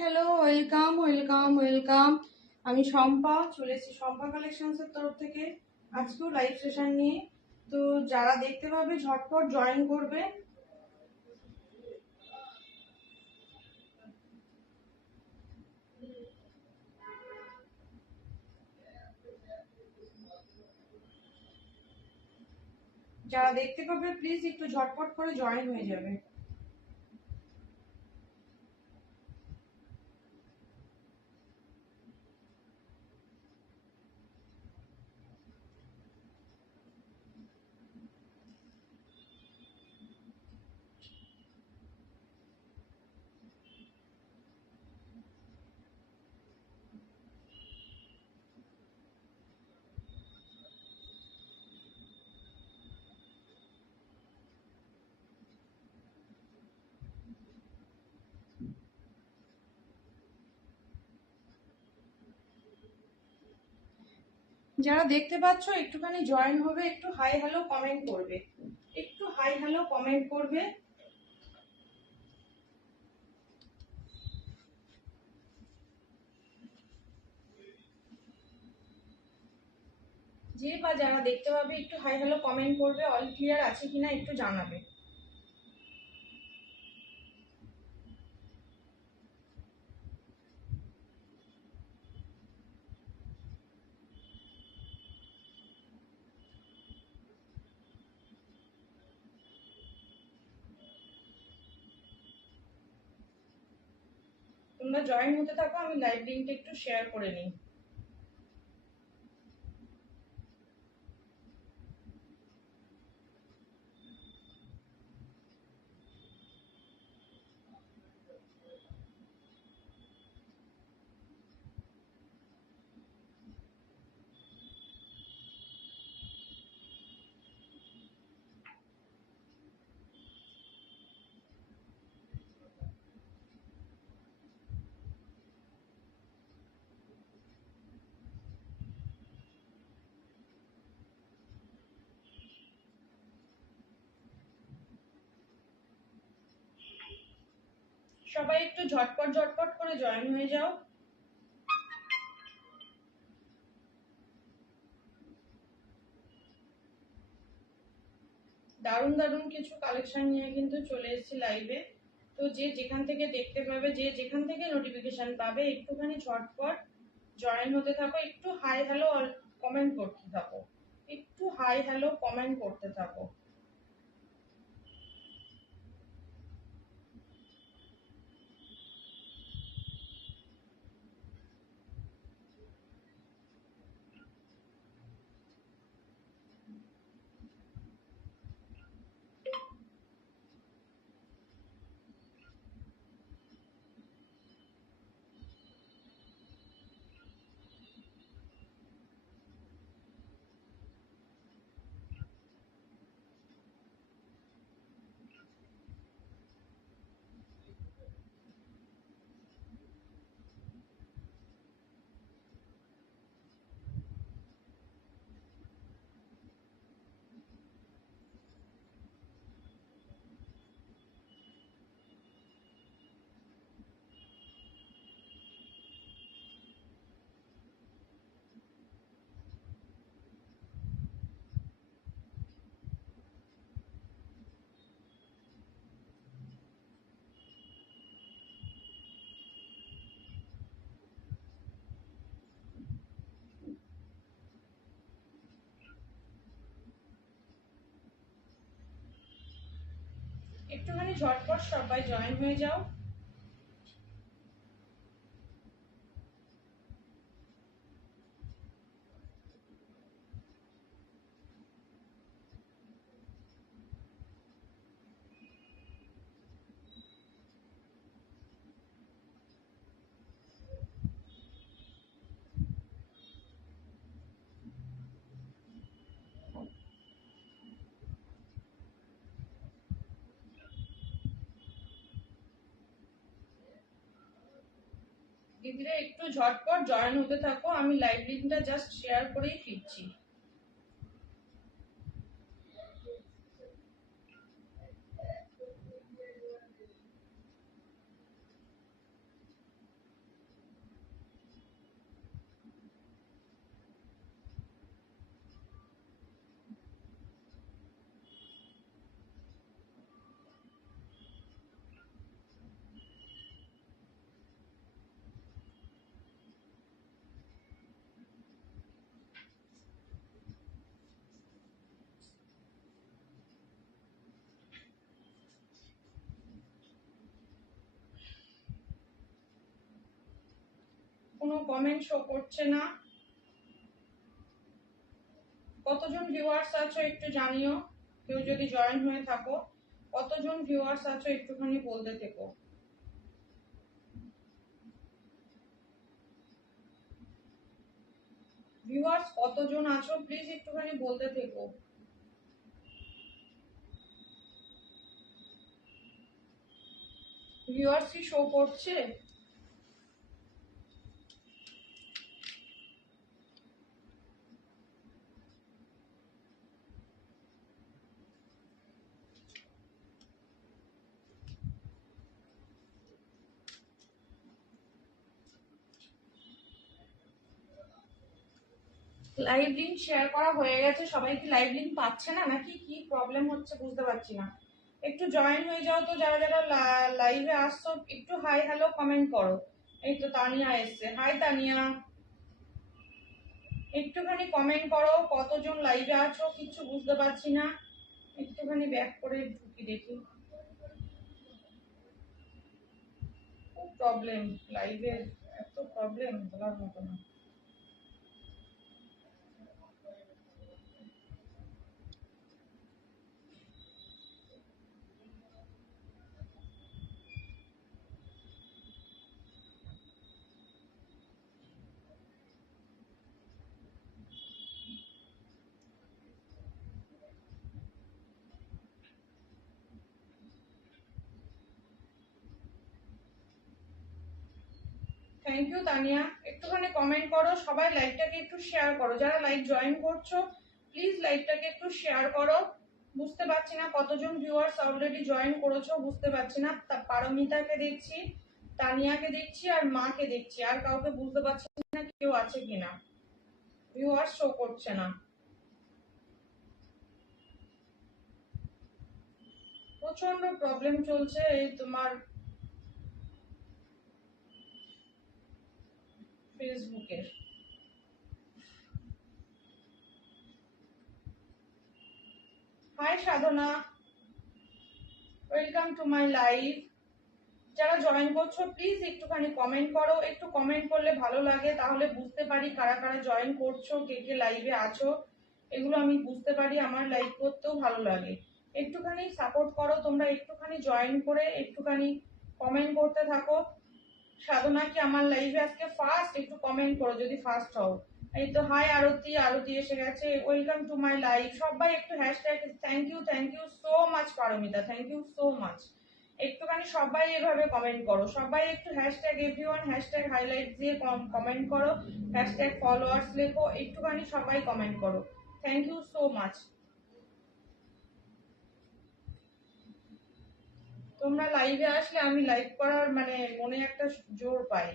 Hello, welcome welcome welcome. আমি শম্পা, চলে এসেছি শম্পা কালেকশনসের তরফ থেকে আজকেও লাইভ সেশন নিয়ে। তো যারা দেখতে পাবে ঝটপট জয়েন করবে। যারা দেখতে পাবে প্লিজ একটু ঝটপট করে জয়েন হয়ে যাবে। যারা দেখতে পাচ্ছ একটুখানি জয়েন হবে, একটু হাই হ্যালো কমেন্ট করবে, একটু হাই হ্যালো কমেন্ট করবে। যে বা যারা দেখতে পাবে একটু হাই হ্যালো কমেন্ট করবে, অল ক্লিয়ার আছে কিনা একটু জানাবে। তোমরা জয়েন হতে থাকো, আমি লাইভ লিংকটা একটু শেয়ার করে নিই। সবাই একটু ঝটপট ঝটপট করে জয়েন হয়ে যাও। দারুণ দারুণ কিছু কালেকশন নিয়ে কিন্তু চলে এসেছি লাইভে। তো যে যেখান থেকে দেখতে পাবে, যে যেখান থেকে নোটিফিকেশন পাবে, একটুখানি ঝটপট জয়েন হতে থাকো, একটু হাই হ্যালো কমেন্ট করতে থাকো, একটু হাই হ্যালো কমেন্ট করতে থাকো। একটুখানি ঝটপট সবাই জয়েন হয়ে যাও। দিদিরা একটু ঝটপট জয়েন হতে থাকো, আমি লাইভ লিংকটা জাস্ট শেয়ার করেই ফিরছি। কোনো কমেন্ট শো করছে না। কতজন ভিউয়ার্স আছো একটু জানিও, কেউ যদি জয়েন হয়ে থাকো কতজন ভিউয়ার্স আছো একটুখানি বলতে থেকো। ভিউয়ার্স কতজন আছো প্লিজ একটুখানি বলতে থেকো। ভিউয়ার্স কি শো করছে? লাইভ লিংক শেয়ার করা হয়ে গেছে, সবাই কি লাইভ লিংক পাচ্ছে না নাকি কি প্রবলেম হচ্ছে বুঝতে পারছি না। একটু জয়েন হয়ে যাও তো, যারা যারা লাইভে আসছো একটু হাই হ্যালো কমেন্ট করো। এই তো তানিয়া এসছে, হাই তানিয়া, একটুখানি কমেন্ট করো কতজন লাইভে আছো, কিছু বুঝতে পারছি না। একটুখানি ব্যাক করে ঢুকি দেখি। খুব প্রবলেম লাইভের, এত প্রবলেম বলার মতো না। থ্যাংক ইউ তানিয়া, একটুখানি কমেন্ট করো, সবাই লাইভটাকে একটু শেয়ার করো, যারা লাইভ জয়েন করছো প্লিজ লাইভটাকে একটু শেয়ার করো। বুঝতে পারছি না কতজন ভিউয়ার্স অলরেডি জয়েন করেছো, বুঝতে পারছি না। পারমিতাকে দেখছি, তানিয়াকে দেখছি আর মাকে দেখছি, আর কাউকে বুঝতে পারছি না কেউ আছে কিনা। ভিউয়ার্স শো করছে না, প্রচন্ড প্রবলেম চলছে এই তোমার ফেসবুকের। Hi Sadhana, welcome to my live. যারা জয়েন করছো প্লিজ একটুখানি কমেন্ট করো, একটু কমেন্ট করলে ভালো লাগে, তাহলে বুঝতে পারি কারা কারা জয়েন করছো, কে কে লাইভে আছো, এগুলো আমি বুঝতে পারি, আমার লাইভ করতেও ভালো লাগে। একটুখানি সাপোর্ট করো তোমরা, একটুখানি জয়েন করে একটুখানি কমেন্ট করতে থাকো। সাধনা কি আমার লাইভে আজকে ফার্স্ট? একটু কমেন্ট করো যদি ফার্স্ট হও। এই তো হাই আরতি, আরতি এসে গেছে, ওয়েলকাম টু মাই লাইভ। সবাই একটু hashtag thank you so much Paromita, thank you so much. একটুখানি সবাই এভাবে কমেন্ট করো, সবাই একটু হ্যাশট্যাগ এভরিওয়ান, হ্যাশট্যাগ হাইলাইট দিয়ে কমেন্ট করো, হ্যাশট্যাগ ফলোয়ার্স লেখো, একটুখানি সবাই কমেন্ট করো। Thank you so much. তোমরা লাইভে আসলে আমি লাইভ করার মানে মনে একটা জোর পাই।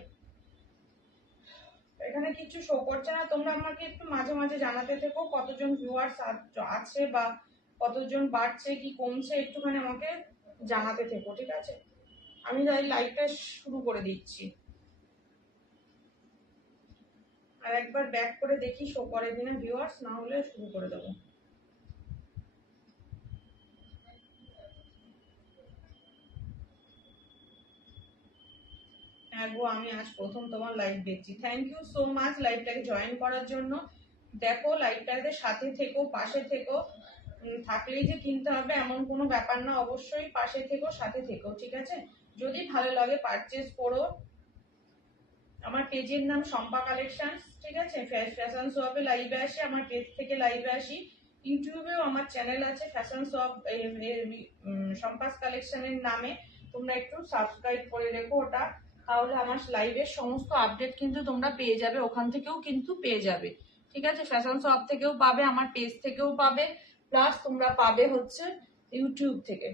এখানে কিছু শো করছে না, তোমরা আমাকে একটু মাঝে মাঝে জানাতে থেকো কতজন ভিউয়ার্স আছে বা কতজন বাড়ছে কি কমছে, একটুখানি আমাকে জানাতে থেকো, ঠিক আছে? আমি তাই লাইভটা শুরু করে দিচ্ছি। আর একবার ব্যাক করে দেখি শো করে কিনা ভিউয়ার্স, না হলে শুরু করে দেবো। হ্যাঁ গো, আমি আজ প্রথম তোমার লাইভ দেখছি। থ্যাংক ইউ সো মাচ লাইভটাকে জয়েন করার জন্য। দেখো লাইভটাতে সাথে থেকো, পাশে থেকো। থাকলেই যে কিনতে হবে এমন কোনো ব্যাপার না, অবশ্যই পাশে থেকো, সাথে থেকো, ঠিক আছে? যদি ভালো লাগে পারচেজ করো। আমার পেজের নাম শম্পা কালেকশন, ঠিক আছে? ফ্যাশন শপে লাইভে আসি, আমার পেজ থেকে লাইভে আসি। ইউটিউবেও আমার চ্যানেল আছে ফ্যাশন শপ শম্পাস কালেকশনের নামে, তোমরা একটু সাবস্ক্রাইব করে রেখো ওটা, তাহলে আমার লাইভের সমস্ত আপডেট কিন্তু তোমরা পেয়ে যাবে, ওখান থেকেও কিন্তু পেয়ে যাবে, ঠিক আছে? ফ্যাশন শপ থেকেও পাবে, আমার পেজ থেকেও পাবে, প্লাস তোমরা পাবে হচ্ছে ইউটিউব থেকে।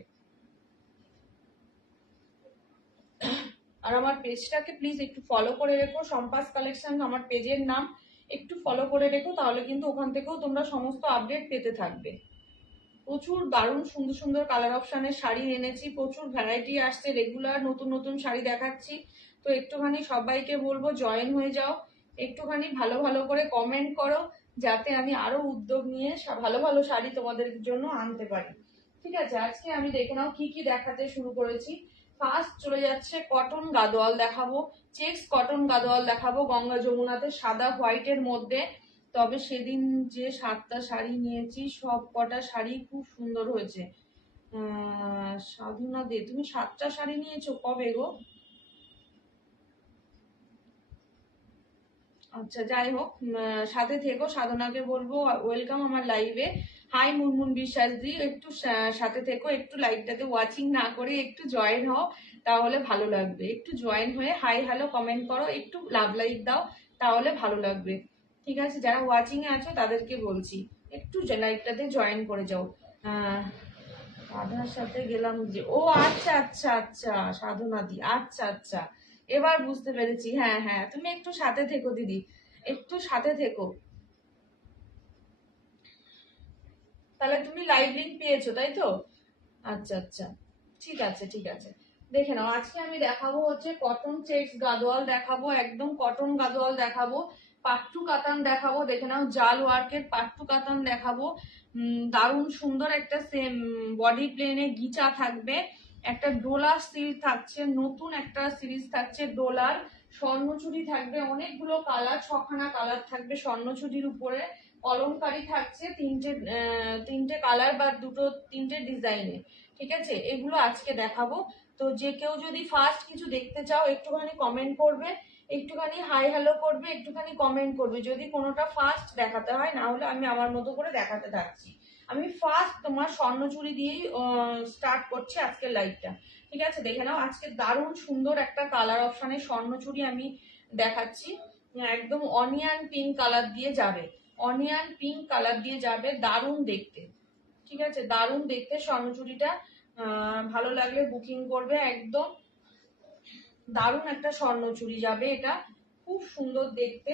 আর আমার পেজটাকে প্লিজ একটু ফলো করে রেখো, শম্পাস কালেকশন আমার পেজের নাম, একটু ফলো করে রেখো, তাহলে কিন্তু ওখান থেকেও তোমরা সমস্ত আপডেট পেতে থাকবে। প্রচুর দারুণ সুন্দর সুন্দর কালার অপশানের শাড়ি এনেছি, প্রচুর ভ্যারাইটি আসছে, রেগুলার নতুন নতুন শাড়ি দেখাচ্ছি। তো একটুখানি সবাইকে বলবো জয়েন হয়ে যাও, একটুখানি ভালো ভালো করে কমেন্ট করো, যাতে আমি আরো উদ্যোগ নিয়ে ভালো ভালো শাড়ি তোমাদের জন্য আনতে পারি, ঠিক আছে? আজকে আমি দেখে নাও কি কি দেখাতে শুরু করেছি। ফার্স্ট চলে যাচ্ছে কটন গাদোয়াল দেখাবো, চেক্স কটন গাদোয়াল দেখাবো গঙ্গা যমুনাতে সাদা হোয়াইটের মধ্যে। তবে সেদিন যে 7টা শাড়ি নিয়েছি সব কটা শাড়ি খুব সুন্দর হয়েছে। সাধনা দে, তুমি 7টা শাড়ি নিয়েছো কবে গো? আচ্ছা যাই হোক, সাথে থেকো, সাধনাকে বলবো ওয়েলকাম আমার লাইভে। হাই মুনমুন বিশ্বাস দি, একটু সাথে থেকো, একটু লাইভটাতে ওয়াচিং না করে একটু জয়েন হও, তাহলে ভালো লাগবে। একটু জয়েন হয়ে হাই হ্যালো কমেন্ট করো, একটু লাভ লাইক দাও, তাহলে ভালো লাগবে। ঠিক আছে, যারা ওয়াচিং এ আছো তাদেরকে বলছি একটু লাইভটাতে জয়েন করে যাও। রাধার সাথে গেলাম যে, ও আচ্ছা আচ্ছা আচ্ছা সাধনা দি, আচ্ছা আচ্ছা এবার বুঝতে পেরেছি। হ্যাঁ হ্যাঁ, তুমি একটু সাথে থেকো দিদি, একটু সাথে থেকো। তাহলে তুমি লাইভ লিংক পেয়েছো তাই তো? আচ্ছা আচ্ছা, ঠিক আছে ঠিক আছে। দেখে নাও, আজকে আমি দেখাবো হচ্ছে কটন চেক্স গাদোয়াল দেখাবো, একদম কটন গাদোয়াল দেখাবো, পাট্টু কাতান দেখাবো। দেখে নাও, জাল ওয়ার্কের পাট্টু কাতান দেখাবো। দারুণ সুন্দর একটা সেম বডি প্লেনে গিচা থাকবে, একটা ডোলার সিল্ক থাকছে, নতুন একটা সিরিজ থাকছে ডোলার। স্বর্ণচুরি থাকবে অনেকগুলো কালার, 6খানা কালার থাকবে স্বর্ণচুরির উপরে। কলমকারি থাকছে তিনটে কালার বা তিনটে ডিজাইনে। ঠিক আছে, এগুলো আজকে দেখাবো। তো যে কেউ যদি ফার্স্ট কিছু দেখতে চাও একটুখানি কমেন্ট করবে, একটুখানি হাই হ্যালো করবে, একটুখানি কমেন্ট করবে যদি কোনোটা ফার্স্ট দেখাতে হয়, না হলে আমি আমার মতো করে দেখাতে থাকছি। আমি ফার্স্ট তোমার স্বর্ণচুরি দিয়েই স্টার্ট করছি আজকের লাইভটা। ঠিক আছে, দেখে নাও, আজকে দারুণ সুন্দর একটা কালার অপশনের স্বর্ণচুরি আমি দেখাচ্ছি। একদম অনিয়ন পিঙ্ক কালার দিয়ে যাবে, অনিয়ন পিঙ্ক কালার দিয়ে যাবে, দারুণ দেখতে। ঠিক আছে, দারুণ দেখতে স্বর্ণচুরিটা। ভালো লাগলে বুকিং করবে। একদম দারুণ একটা স্বর্ণচুরি যাবে, এটা খুব সুন্দর দেখতে।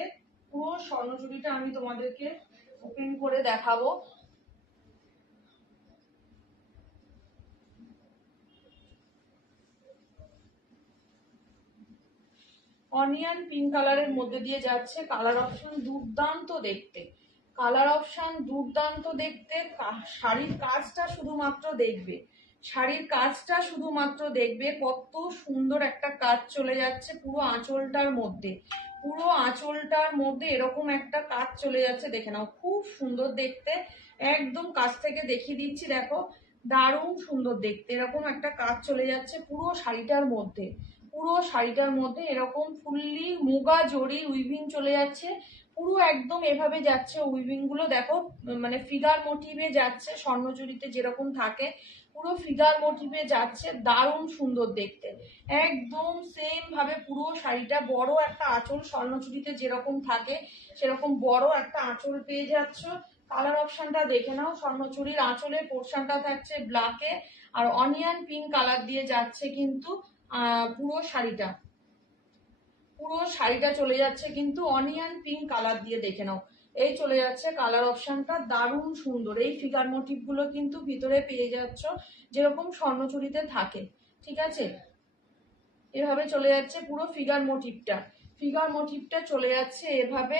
পুরো স্বর্ণচুরিটা আমি তোমাদেরকে ওপেন করে দেখাবো। অনিয়ন পিঙ্ক কালারের মধ্যে দিয়ে যাচ্ছে, কালার অপশন দুর্দান্ত দেখতে, কালার অপশন দুর্দান্ত দেখতে। শাড়ির কাজটা শুধুমাত্র দেখবে, শাড়ির কাজটা শুধুমাত্র দেখবে, কত সুন্দর একটা কাজ চলে যাচ্ছে পুরো আঁচলটার মধ্যে, পুরো আঁচলটার মধ্যে এরকম একটা কাজ চলে যাচ্ছে। দেখে নাও, খুব সুন্দর দেখতে। একদম কাছ থেকে দেখিয়ে দিচ্ছি, দেখো দারুণ সুন্দর দেখতে, এরকম একটা কাজ চলে যাচ্ছে পুরো শাড়িটার মধ্যে। পুরো শাড়িটার মধ্যে এরকম ফুললি মুগা জড়ি উইভিং চলে যাচ্ছে, পুরো একদম এভাবে যাচ্ছে উইভিং গুলো। দেখো মানে ফিগার মোটিভে যাচ্ছে, স্বর্ণচুরিতে যেরকম থাকে পুরো ফিগার মোটিভে যাচ্ছে, দারুণ সুন্দর দেখতে। একদম সেম ভাবে পুরো শাড়িটা বড় একটা আঁচল, স্বর্ণচুরিতে যেরকম থাকে সেরকম বড় একটা আঁচল পেয়ে যাচ্ছ। কালার অপশনটা দেখে নাও, স্বর্ণচুরির আঁচলের পোর্শনটা থাকছে ব্ল্যাকে, আর অনিয়ন পিঙ্ক কালার দিয়ে যাচ্ছে কিন্তু পুরো শাড়িটা, পুরো শাড়িটা চলে যাচ্ছে কিন্তু অনিয়ন পিঙ্ক কালার দিয়ে। দেখে নাও, এই চলে যাচ্ছে কালার অপশনটা, দারুণ সুন্দর। এই ফিগার মোটিভ গুলো কিন্তু ভিতরে পেয়ে যাচ্ছ যেরকম স্বর্ণচুরিতে থাকে। ঠিক আছে, এভাবে চলে যাচ্ছে পুরো ফিগার মোটিভটা, ফিগার মোটিভটা চলে যাচ্ছে এভাবে।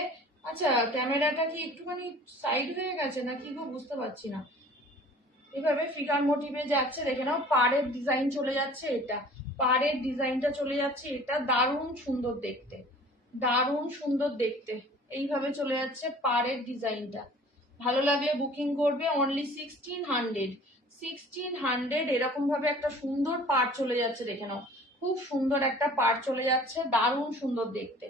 আচ্ছা, ক্যামেরাটা কি একটুখানি সাইড হয়ে গেছে নাকি গো, বুঝতে পারছি না। এভাবে ফিগার মোটিভে যাচ্ছে, দেখে নাও পাড়ের ডিজাইন চলে যাচ্ছে, এটা পাড়ের ডিজাইনটা চলে যাচ্ছে, এটা দারুণ সুন্দর দেখতে, দারুণ সুন্দর দেখতে। এইভাবে চলে যাচ্ছে পাড়ের ডিজাইনটা। ভালো লাগলে বুকিং করবে, অনলি 1600, 1600 এরকম ভাবে একটা সুন্দর পাড় চলে যাচ্ছে। দেখে নাও, খুব সুন্দর একটা পাড় চলে যাচ্ছে, দারুণ সুন্দর দেখতে,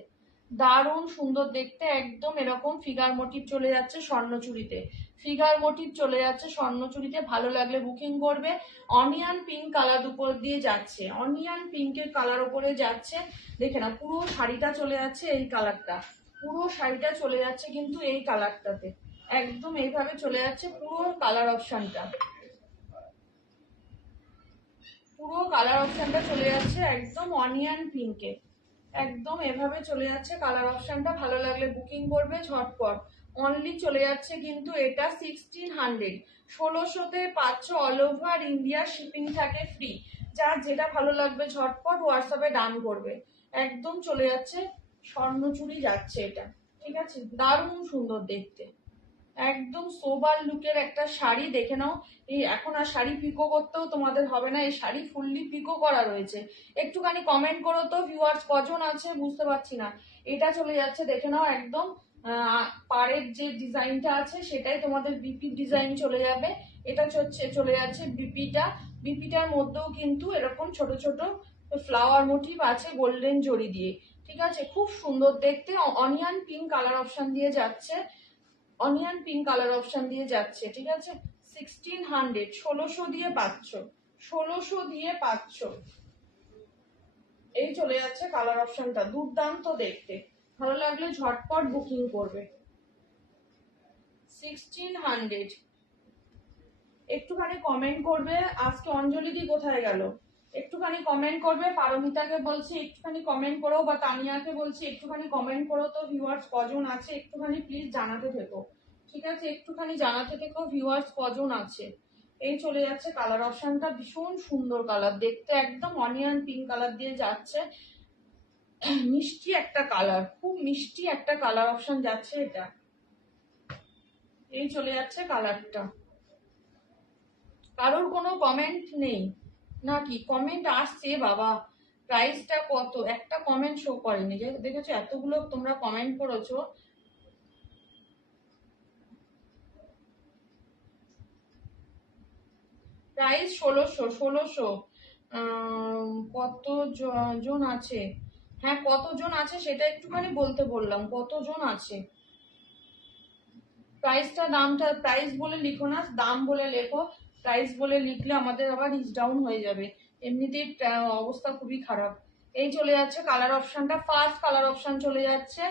দারুণ সুন্দর দেখতে। একদম এরকম ফিগার মোটিভ চলে যাচ্ছে স্বর্ণচুরিতে, ফিগার মোটিভ চলে যাচ্ছে স্বর্ণচুরিতে। ভালো লাগলে বুকিং করবে। অনিয়ন পিঙ্ক কালার উপর দিয়ে যাচ্ছে, অনিয়ন পিঙ্কের কালার উপরে যাচ্ছে। দেখে না, পুরো শাড়িটা চলে যাচ্ছে এই কালারটা, পুরো শাড়িটা চলে যাচ্ছে কিন্তু এই কালারটাতে। একদম এইভাবে চলে যাচ্ছে পুরো কালার অপশনটা, পুরো কালার অপশনটা চলে যাচ্ছে একদম অনিয়ন পিঙ্কে। একদম এভাবে চলে যাচ্ছে কালার অপশনটা। ভালো লাগলে বুকিং করবে ঝটপট। অনলি চলে যাচ্ছে কিন্তু এটা 1600, 1600-তে পাচ্ছ, অল ওভার ইন্ডিয়া শিপিং থাকে ফ্রি। যার যেটা ভালো লাগবে ঝটপট হোয়াটসঅ্যাপে ডান করবে। একদম চলে যাচ্ছে, স্বর্ণচুরি যাচ্ছে এটা। ঠিক আছে, দারুণ সুন্দর দেখতে, একদম সোবার লুকের একটা শাড়ি, দেখে নাও। এই এখন আর শাড়ি পিকো করতেও তোমাদের হবে না, এই শাড়ি ফুললি পিকো করা রয়েছে। একটুখানি কমেন্ট করো তো ভিউয়ার্স, কজন আছে বুঝতে পারছি না। এটা চলে যাচ্ছে, দেখে নাও একদম পাড়ের যে ডিজাইনটা আছে সেটাই তোমাদের বিপি ডিজাইন চলে যাবে। এটা চলে যাচ্ছে বিপিটা। বিপিটার মধ্যেও কিন্তু এরকম ছোট ছোট ফ্লাওয়ার মোটিভ আছে গোল্ডেন জড়ি দিয়ে। ঠিক আছে, খুব সুন্দর দেখতে। অনিয়ন পিঙ্ক কালার অপশন দিয়ে যাচ্ছে, অনিয়ন পিঙ্ক কালার অপশন দিয়ে যাচ্ছে। ঠিক আছে, 1600, 1600 দিয়ে পাচ্ছ, 1600 দিয়ে পাচ্ছ। এই চলে যাচ্ছে কালার অপশনটা, দুর্দান্ত দেখতে। ভালো লাগলে ঝটপট বুকিং করবে। 1600। একটুখানি কমেন্ট করবে আজকে অঞ্জলি দি কোথায় গেল, একটুখানি কমেন্ট করবে। পারমিতাকে বলছি একটুখানি কমেন্ট করো, বা তানিয়াকে বলছি একটুখানি কমেন্ট করো তো ভিউয়ার্স কজন আছে, একটুখানি প্লিজ জানাতে থেকো। ঠিক আছে, একটুখানি জানাতে থেকো ভিউয়ার্স কজন আছে। এই চলে যাচ্ছে কালার অপশনটা, ভীষণ সুন্দর কালার দেখতে, একদম অনিয়ন পিঙ্ক কালার দিয়ে যাচ্ছে। মিষ্টি একটা কালার, খুব মিষ্টি একটা কালার অপশন যাচ্ছে এটা। এই চলে যাচ্ছে কালারটা। কারোর কোনো কমেন্ট নেই নাকি? কমেন্ট আসছে বাবা, প্রাইসটা কত, একটা কমেন্ট শো করেনি। দেখেছো এতগুলো তোমরা কমেন্ট করেছো। প্রাইস 1600, 1600। কত জন আছে? হ্যাঁ, কতজন আছে সেটা একটুখানি বলতে বললাম, কতজন আছে। প্রাইসটা, দামটা প্রাইস বলে লিখো না, দাম বলে লেখো। প্রাইস বলে লিখলে আমাদের আবার রিচ ডাউন হয়ে যাবে, এমনিতেই অবস্থা খুবই খারাপ। এই চলে যাচ্ছে কালার অপশনটা, ফার্স্ট কালার অপশন চলে যাচ্ছে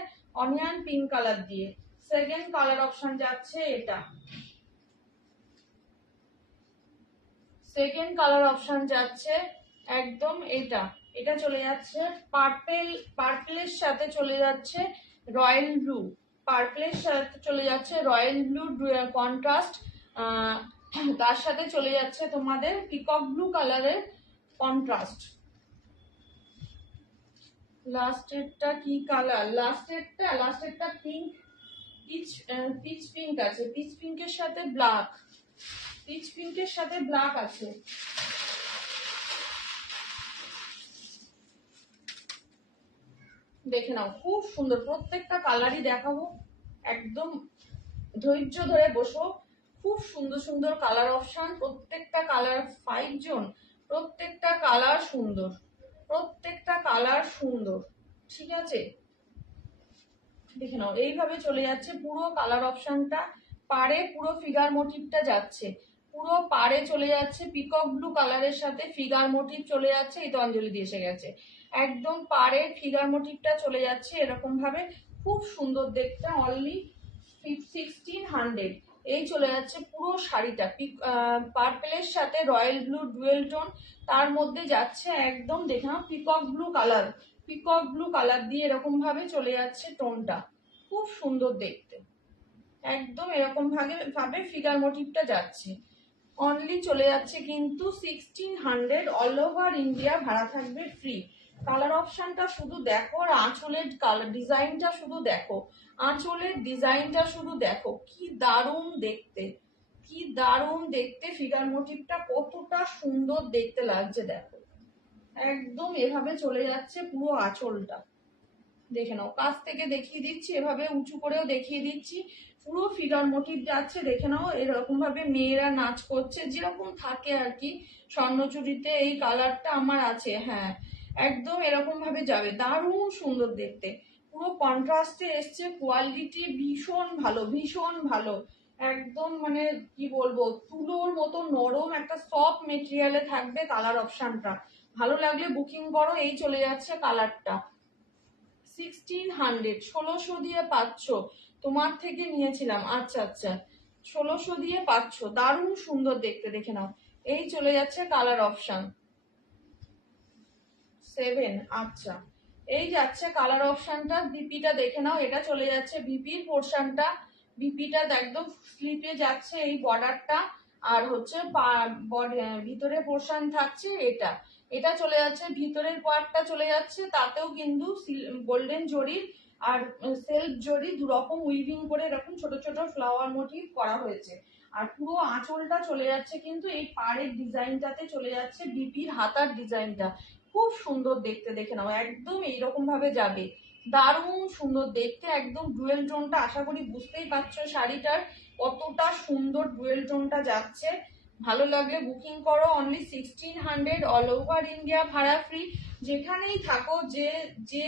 অনিয়ন পিঙ্ক কালার দিয়ে। সেকেন্ড কালার অপশন যাচ্ছে এটা, সেকেন্ড কালার অপশন যাচ্ছে একদম এটা। এটা চলে যাচ্ছে পার্পেল, পার্পেলের সাথে চলে যাচ্ছে রয়্যাল ব্লু, পার্পেলের সাথে চলে যাচ্ছে রয়্যাল ব্লু কন্ট্রাস্ট। তার সাথে চলে যাচ্ছে তোমাদের পিকক ব্লু কালারের কন্ট্রাস্ট। লাস্টেরটা কি কালার? লাস্টেরটা পিঙ্ক, পিচ পিঙ্ক আছে, পিচ পিঙ্কের সাথে ব্ল্যাক, পিচ পিঙ্কের সাথে ব্ল্যাক আছে। দেখে নাও, খুব সুন্দর, প্রত্যেকটা কালারই দেখাবো, একদম ধৈর্য ধরে বসো। খুব সুন্দর সুন্দর কালার অপশন, প্রত্যেকটা কালার 5 জন, প্রত্যেকটা কালার সুন্দর, প্রত্যেকটা কালার সুন্দর। ঠিক আছে, দেখে নাও এইভাবে চলে যাচ্ছে পুরো কালার অপশনটা। পাড়ে পুরো ফিগার মোটিভটা যাচ্ছে, পুরো পাড়ে চলে যাচ্ছে পিকক ব্লু কালারের সাথে ফিগার মোটিভ চলে যাচ্ছে। এই তো অঞ্জলি দিয়ে এসে গেছে, একদম পাড়ে ফিগার মোটিভটা চলে যাচ্ছে এরকম ভাবে, খুব সুন্দর দেখতে। অনলি 1600। এই চলে যাচ্ছে পুরো শাড়িটা পার্পেলের সাথে রয়্যাল ব্লু ডুয়েল টোন, তার মধ্যে যাচ্ছে একদম দেখে নাও peacock blue colour, peacock blue colour দিয়ে এরকম ভাবে চলে যাচ্ছে টোনটা, খুব সুন্দর দেখতে। একদম এরকম ভাবে ফিগার মোটিভটা যাচ্ছে। অনলি চলে যাচ্ছে কিন্তু 1600, অল ওভার ইন্ডিয়া ভাড়া থাকবে ফ্রি। কালার অপশনটা শুধু দেখো, আর আঁচলের কালার ডিজাইনটা শুধু দেখো, আঁচলের ডিজাইনটা শুধু দেখো, কি দারুণ দেখতে, কি দারুণ দেখতে। ফিগার মোটিভটা কতটা সুন্দর দেখতে লাগছে দেখো, একদম এভাবে চলে যাচ্ছে পুরো আঁচলটা। দেখে নাও, কাছ থেকে দেখিয়ে দিচ্ছি, এভাবে উঁচু করেও দেখিয়ে দিচ্ছি, পুরো ফিগার মোটিভ যাচ্ছে। দেখে নাও এরকম ভাবে মেয়েরা নাচ করছে যেরকম থাকে আর কি, স্বর্ণচুরিতে এই কালারটা আমার আছে। হ্যাঁ, একদম এরকম ভাবে যাবে, দারুণ সুন্দর দেখতে, পুরো কন্ট্রাস্টে এসছে, কোয়ালিটি ভীষণ ভালো, ভীষণ ভালো। একদম মানে কি বলবো, তুলোর মতো নরম একটা সফট মেটেরিয়ালে থাকবে কালার অপশনটা। ভালো লাগলে বুকিং করো। এই চলে যাচ্ছে কালারটা 1600, 1600 দিয়ে পাচ্ছ। তোমার থেকে নিয়েছিলাম, আচ্ছা আচ্ছা, 1600 দিয়ে পাচ্ছ, দারুণ সুন্দর দেখতে। দেখে নাও, এই চলে যাচ্ছে কালার অপশন 7। আচ্ছা, এই যাচ্ছে কালার অপশনটা। বিপিটা দেখে নাও, এটা চলে যাচ্ছে বিপির পোর্শনটা, বিপিটা একদম স্লিপে যাচ্ছে এই বর্ডারটা, আর হচ্ছে ভিতরে পোর্শন থাকছে এটা। এটা চলে যাচ্ছে ভিতরের পার্টটা চলে যাচ্ছে, তাতেও কিন্তু গোল্ডেন জরির আর সেলফ জরি দু রকম উইভিং করে এরকম ছোট ছোট ফ্লাওয়ার মোটিভ করা হয়েছে। আর পুরো আঁচলটা চলে যাচ্ছে কিন্তু এই পাড়ের ডিজাইনটাতে চলে যাচ্ছে বিপির হাতার ডিজাইনটা, খুব সুন্দর দেখতে। দেখে নাও একদম এইরকম ভাবে যাবে, দারুণ সুন্দর দেখতে। একদম ডুয়েল টোনটা, আশা করি বুঝতেই পারছো শাড়িটার কতটা সুন্দর ডুয়েল টোনটা যাচ্ছে। ভালো লাগলে বুকিং করো, অনলি 1600, অল ওভার ইন্ডিয়া ভাড়া ফ্রি। যেখানেই থাকো, যে যে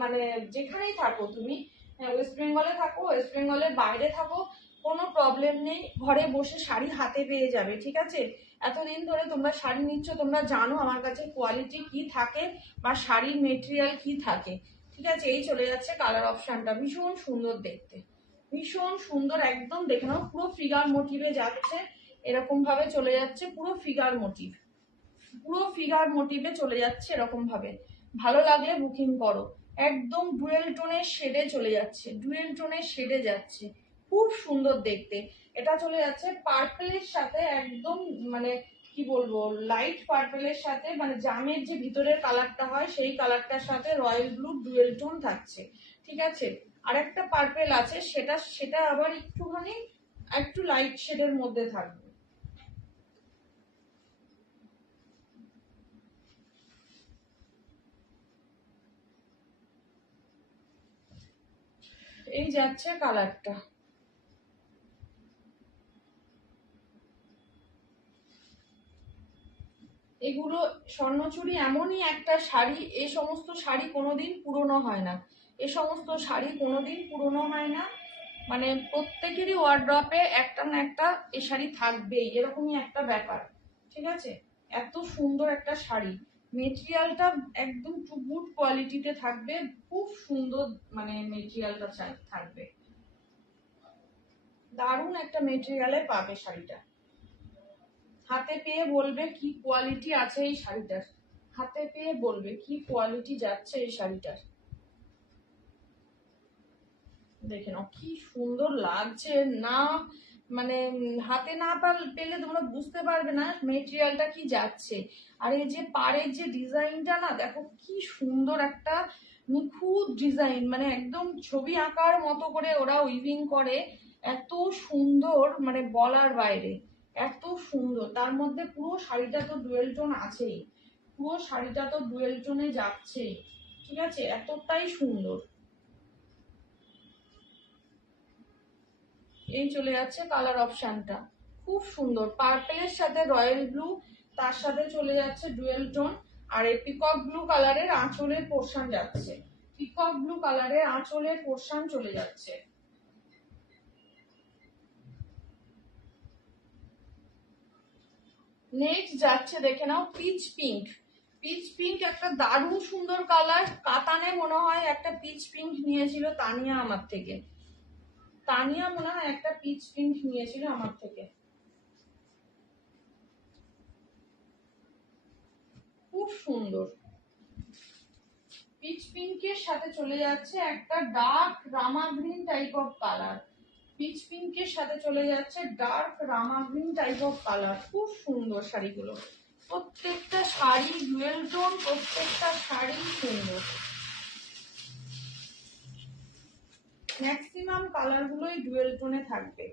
মানে যেখানেই থাকো তুমি, ওয়েস্ট বেঙ্গলে থাকো, ওয়েস্ট বেঙ্গলের বাইরে থাকো, কোনো প্রবলেম নেই, ঘরে বসে শাড়ি হাতে পেয়ে যাবে। ঠিক আছে, এতদিন ধরে তোমরা শাড়ি নিচ্ছ, তোমরা জানো আমার কাছে কোয়ালিটি কি থাকে বা শাড়ির মেটেরিয়াল কি থাকে। ঠিক আছে, এই চলে যাচ্ছে কালার অপশনটা, ভীষণ সুন্দর দেখতে, ভীষণ সুন্দর একদম। দেখে নাও পুরো ফিগার মোটিভে যাচ্ছে, এরকম ভাবে চলে যাচ্ছে পুরো ফিগার মোটিভ, পুরো ফিগার মোটিভে চলে যাচ্ছে এরকম ভাবে। ভালো লাগলে বুকিং করো। একদম ডুয়েল টোনের শেডে চলে যাচ্ছে, ডুয়েল টোনের শেডে যাচ্ছে, খুব সুন্দর দেখতে। এটা চলে যাচ্ছে পার্পেলের সাথে, একদম মানে কি বলবো, লাইট পার্পেলের সাথে, মানে জামের যে ভিতরের কালারটা হয় সেই কালারটার সাথে রয়্যাল ব্লু ডুয়েল টোন থাকছে। ঠিক আছে, আর একটা পার্পেল আছে, সেটা সেটা আবার একটুখানি একটু লাইট শেডের মধ্যে থাকবে। এই যাচ্ছে কালারটা। এগুলো স্বর্ণচুরি এমনই একটা শাড়ি, এ সমস্ত শাড়ি কোনোদিন পুরনো হয় না, এ সমস্ত শাড়ি কোনোদিন পুরনো হয় না। মানে প্রত্যেকেরই ওয়ার্ড্রপে একটা না একটা এ শাড়ি থাকবেই, এরকমই একটা ব্যাপার। ঠিক আছে, এত সুন্দর একটা শাড়ি, মেটেরিয়ালটা একদম টু গুড কোয়ালিটিতে থাকবে, খুব সুন্দর, মানে মেটেরিয়ালটা থাকবে, দারুণ একটা মেটেরিয়ালে পাবে শাড়িটা। হাতে পেয়ে বলবে কি কোয়ালিটি আছে এই শাড়িটার, হাতে পেয়ে বলবে কি কোয়ালিটি যাচ্ছে এই শাড়িটার। দেখে নাও কি সুন্দর লাগছে না, মানে হাতে না পেলে তোমরা বুঝতে পারবে না মেটেরিয়ালটা কি যাচ্ছে। আর এই যে পাড়ের যে ডিজাইনটা না, দেখো কি সুন্দর একটা নিখুঁত ডিজাইন, মানে একদম ছবি আঁকার মতো করে ওরা উইভিং করে, এত সুন্দর, মানে বলার বাইরে, এত সুন্দর। তার মধ্যে পুরো শাড়িটা তো ডুয়েল টোন আছেই, পুরো শাড়িটা তো ডুয়েল টোনে যাচ্ছেই। ঠিক আছে, এতটাই সুন্দর। এই চলে যাচ্ছে কালার অপশনটা, খুব সুন্দর, পার্পেলের সাথে রয়্যাল ব্লু, তার সাথে চলে যাচ্ছে ডুয়েল টোন। আর এই পিকক ব্লু কালারের আঁচলের পোর্শন যাচ্ছে, পিকক ব্লু কালারের আঁচলের পোর্শন চলে যাচ্ছে। নেক্সট যাচ্ছে, দেখে নাও পিচ পিঙ্ক। পিচ পিঙ্ক একটা দারুণ সুন্দর কালার, কাতানে মনে হয় একটা পিচ পিঙ্ক নিয়েছিল তানিয়া আমার থেকে, তানিয়া মনে হয় একটা পিচ পিঙ্ক নিয়েছিল আমার থেকে, খুব সুন্দর। পিচ পিঙ্কের সাথে চলে যাচ্ছে একটা dark Rama green type of colour, peach পিঙ্কের সাথে চলে যাচ্ছে dark Rama green type of colour, খুব সুন্দর শাড়িগুলো, প্রত্যেকটা শাড়ি ডুয়েল টোন, প্রত্যেকটা শাড়ি সুন্দর। ম্যাক্সিমাম কালার গুলোই ডুয়েল টোনে থাকবে।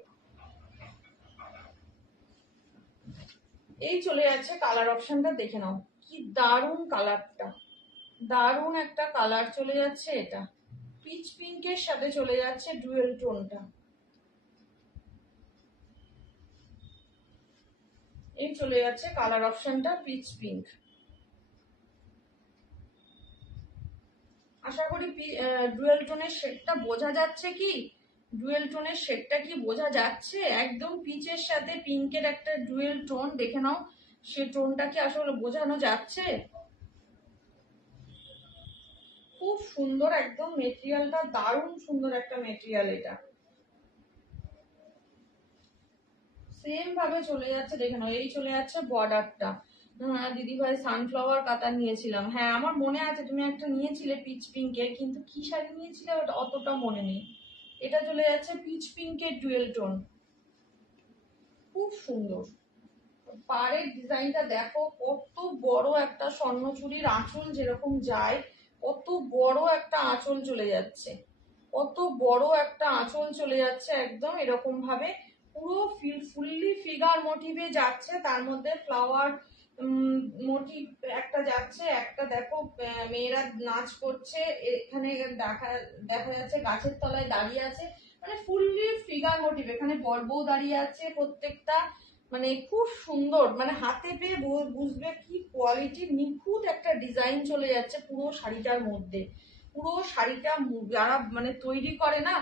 এই চলে যাচ্ছে কালার অপশনটা, দেখে নাও কি দারুণ কালারটা, দারুণ একটা কালার চলে যাচ্ছে এটা, পিচ পিঙ্কের সাথে চলে যাচ্ছে ডুয়েল টোনটা। এই চলে যাচ্ছে কালার অপশনটা পিচ পিঙ্ক। আশা করি ডুয়েল টোনের শেডটা বোঝা যাচ্ছে কি, ডুয়েল টোনের শেডটা কি বোঝা যাচ্ছে, একদম পিচের সাথে পিঙ্কের একটা ডুয়েল টোন, দেখে নাও সে টোনটা কি আসলে বোঝানো যাচ্ছে। খুব সুন্দর একদম মেটেরিয়ালটা, দারুণ সুন্দর একটা মেটেরিয়াল এটা। সেম ভাবে চলে যাচ্ছে, দেখে নাও এই চলে যাচ্ছে বর্ডারটা। হ্যাঁ দিদি ভাই সানফ্লাওয়ার কাতার নিয়েছিলাম, হ্যাঁ আমার মনে আছে তুমি একটা নিয়েছিলে পিচ পিঙ্কের, কিন্তু কি শাড়ি নিয়েছিলে ওটা অতটা মনে নেই। এটা চলে যাচ্ছে পিচ পিঙ্কের ডুয়েল টোন, খুব সুন্দর। পাড়ের ডিজাইনটা দেখো, কত বড় একটা স্বর্ণচুরির আঁচল যেরকম যায়, কত বড় একটা আঁচল চলে যাচ্ছে, কত বড় একটা আঁচল চলে যাচ্ছে একদম এরকম ভাবে, পুরো ফুললি ফিগার মোটিভে যাচ্ছে, তার মধ্যে ফ্লাওয়ার মোটিভ একটা যাচ্ছে, একটা দেখো মেয়েরা নাচ করছে, এখানে দেখা দেখা যাচ্ছে গাছের তলায় দাঁড়িয়ে আছে, মানে ফুললি ফিগার মোটিভ, এখানে বর বউ দাঁড়িয়ে আছে প্রত্যেকটা, মানে খুব সুন্দর, মানে হাতে পেয়ে বুঝবে কি কোয়ালিটি, নিখুঁত একটা ডিজাইন চলে যাচ্ছে পুরো শাড়িটার মধ্যে। পুরো শাড়িটা যারা মানে তৈরি করে না,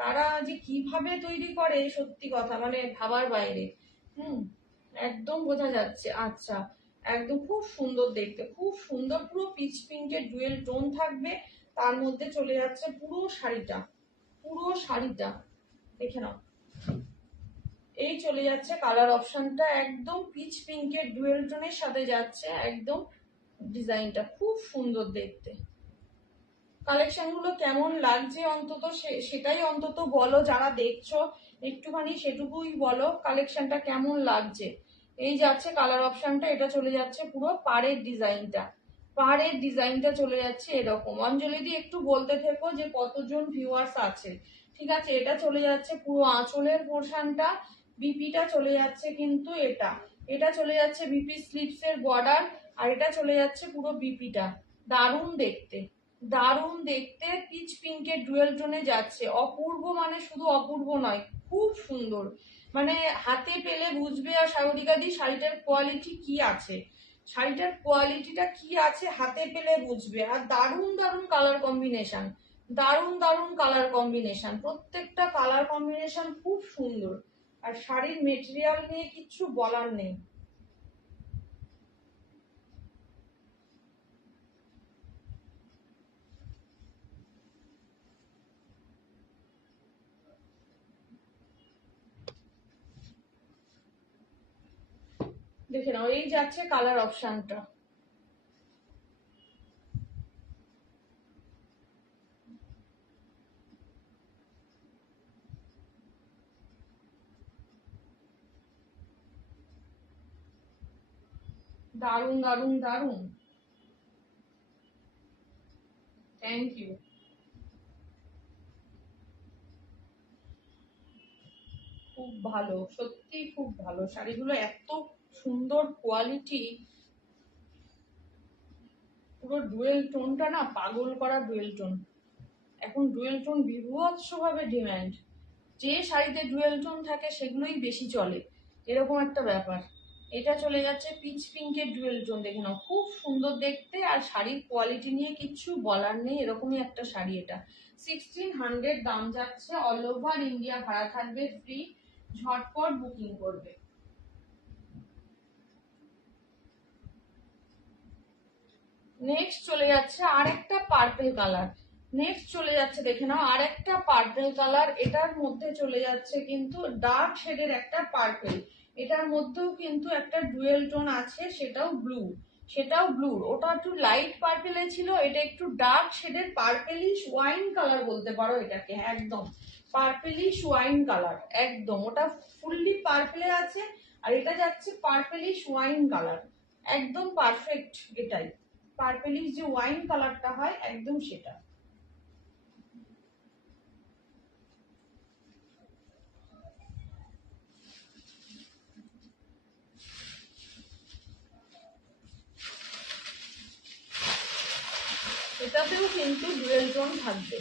তারা যে কিভাবে তৈরি করে সত্যি কথা মানে ভাবার বাইরে। হুম, একদম বোঝা যাচ্ছে। আচ্ছা, একদম খুব সুন্দর দেখতে, খুব সুন্দর, পুরো পিচ পিঙ্কের ডুয়েল টোন থাকবে, তার মধ্যে চলে যাচ্ছে পুরো শাড়িটা, পুরো শাড়িটা দেখে নাও। এই চলে যাচ্ছে কালার অপশনটা, একদম পিচ পিঙ্কের ডুয়েল টোনের সাথে যাচ্ছে একদম, ডিজাইনটা খুব সুন্দর দেখতে। কালেকশন গুলো কেমন লাগছে অন্তত সেটাই অন্তত বলো, যারা দেখছো একটুখানি সেটুকুই বলো কালেকশনটা কেমন লাগছে। এই যাচ্ছে কালার অপশনটা, এটা চলে যাচ্ছে পুরো পাড়ের ডিজাইনটা, পাড়ের ডিজাইনটা চলে যাচ্ছে এরকম। অঞ্জলি দি একটু বলতে থেকো যে কতজন ভিউয়ার্স আছে। ঠিক আছে, এটা চলে যাচ্ছে পুরো আঁচলের পোর্শনটা, বিপিটা চলে যাচ্ছে কিন্তু এটা, এটা চলে যাচ্ছে বিপি স্লিপস এর বর্ডার, আর এটা চলে যাচ্ছে পুরো বিপিটা। দারুণ দেখতে, দারুণ দেখতে, পিচ পিঙ্কের ডুয়েল টোনে যাচ্ছে, অপূর্ব, মানে শুধু অপূর্ব নয়, খুব সুন্দর, মানে হাতে পেলে বুঝবে। আর সাগরিকা দি শাড়িটার কোয়ালিটি কি আছে, শাড়িটার কোয়ালিটিটা কি আছে হাতে পেলে বুঝবে। আর দারুণ দারুণ কালার কম্বিনেশন, দারুণ দারুণ কালার কম্বিনেশন, প্রত্যেকটা কালার কম্বিনেশন খুব সুন্দর। আর শাড়ির মেটেরিয়াল নিয়ে কিচ্ছু বলার নেই। দেখে নাও, এই যাচ্ছে কালার অপশনটা। দারুণ দারুণ দারুণ, থ্যাংক ইউ। খুব ভালো, সত্যি খুব ভালো শাড়িগুলো, এত সুন্দর কোয়ালিটি, পুরো ডুয়েল টোনটা না পাগল করা ডুয়েল টোন, এখন ডুয়েল টোন বিভৎস ভাবে ডিমান্ড, যে শাড়িতে ডুয়েল টোন থাকে সেগুলোই বেশি চলে, এরকম একটা ব্যাপার। এটা চলে যাচ্ছে পিচ পিঙ্কের ডুয়েল টোন, দেখে নাও খুব সুন্দর দেখতে, আর শাড়ির কোয়ালিটি নিয়ে কিচ্ছু বলার নেই, এরকমই একটা শাড়ি এটা। 1600 দাম যাচ্ছে, অল ওভার ইন্ডিয়া ভাড়া থাকবে ফ্রি, ঝটপট বুকিং করবে। নেক্সট চলে যাচ্ছে আর একটা পার্পল কালার, নেক্সট চলে যাচ্ছে দেখে নাও আর একটা পার্পল কালার, এটার মধ্যে চলে যাচ্ছে কিন্তু ডার্ক শেডের একটা পার্পল, এটার মধ্যেও কিন্তু একটা ডুয়েল টোন আছে, সেটাও ব্লু, সেটাও ব্লু, ওটা একটু লাইট পার্পেলে ছিল, এটা একটু ডার্ক শেডের পার্পেলিশ ওয়াইন কালার বলতে পারো এটাকে, একদম পার্পেলিশ ওয়াইন কালার, একদম ওটা ফুললি পার্পেলে আছে, আর এটা যাচ্ছে পার্পেলিশ ওয়াইন কালার, একদম পারফেক্ট এটাই, পার্পেলিশ যে ওয়াইন কালারটা হয় একদম সেটা। এটাতেও কিন্তু ডুয়েল টোন থাকবে,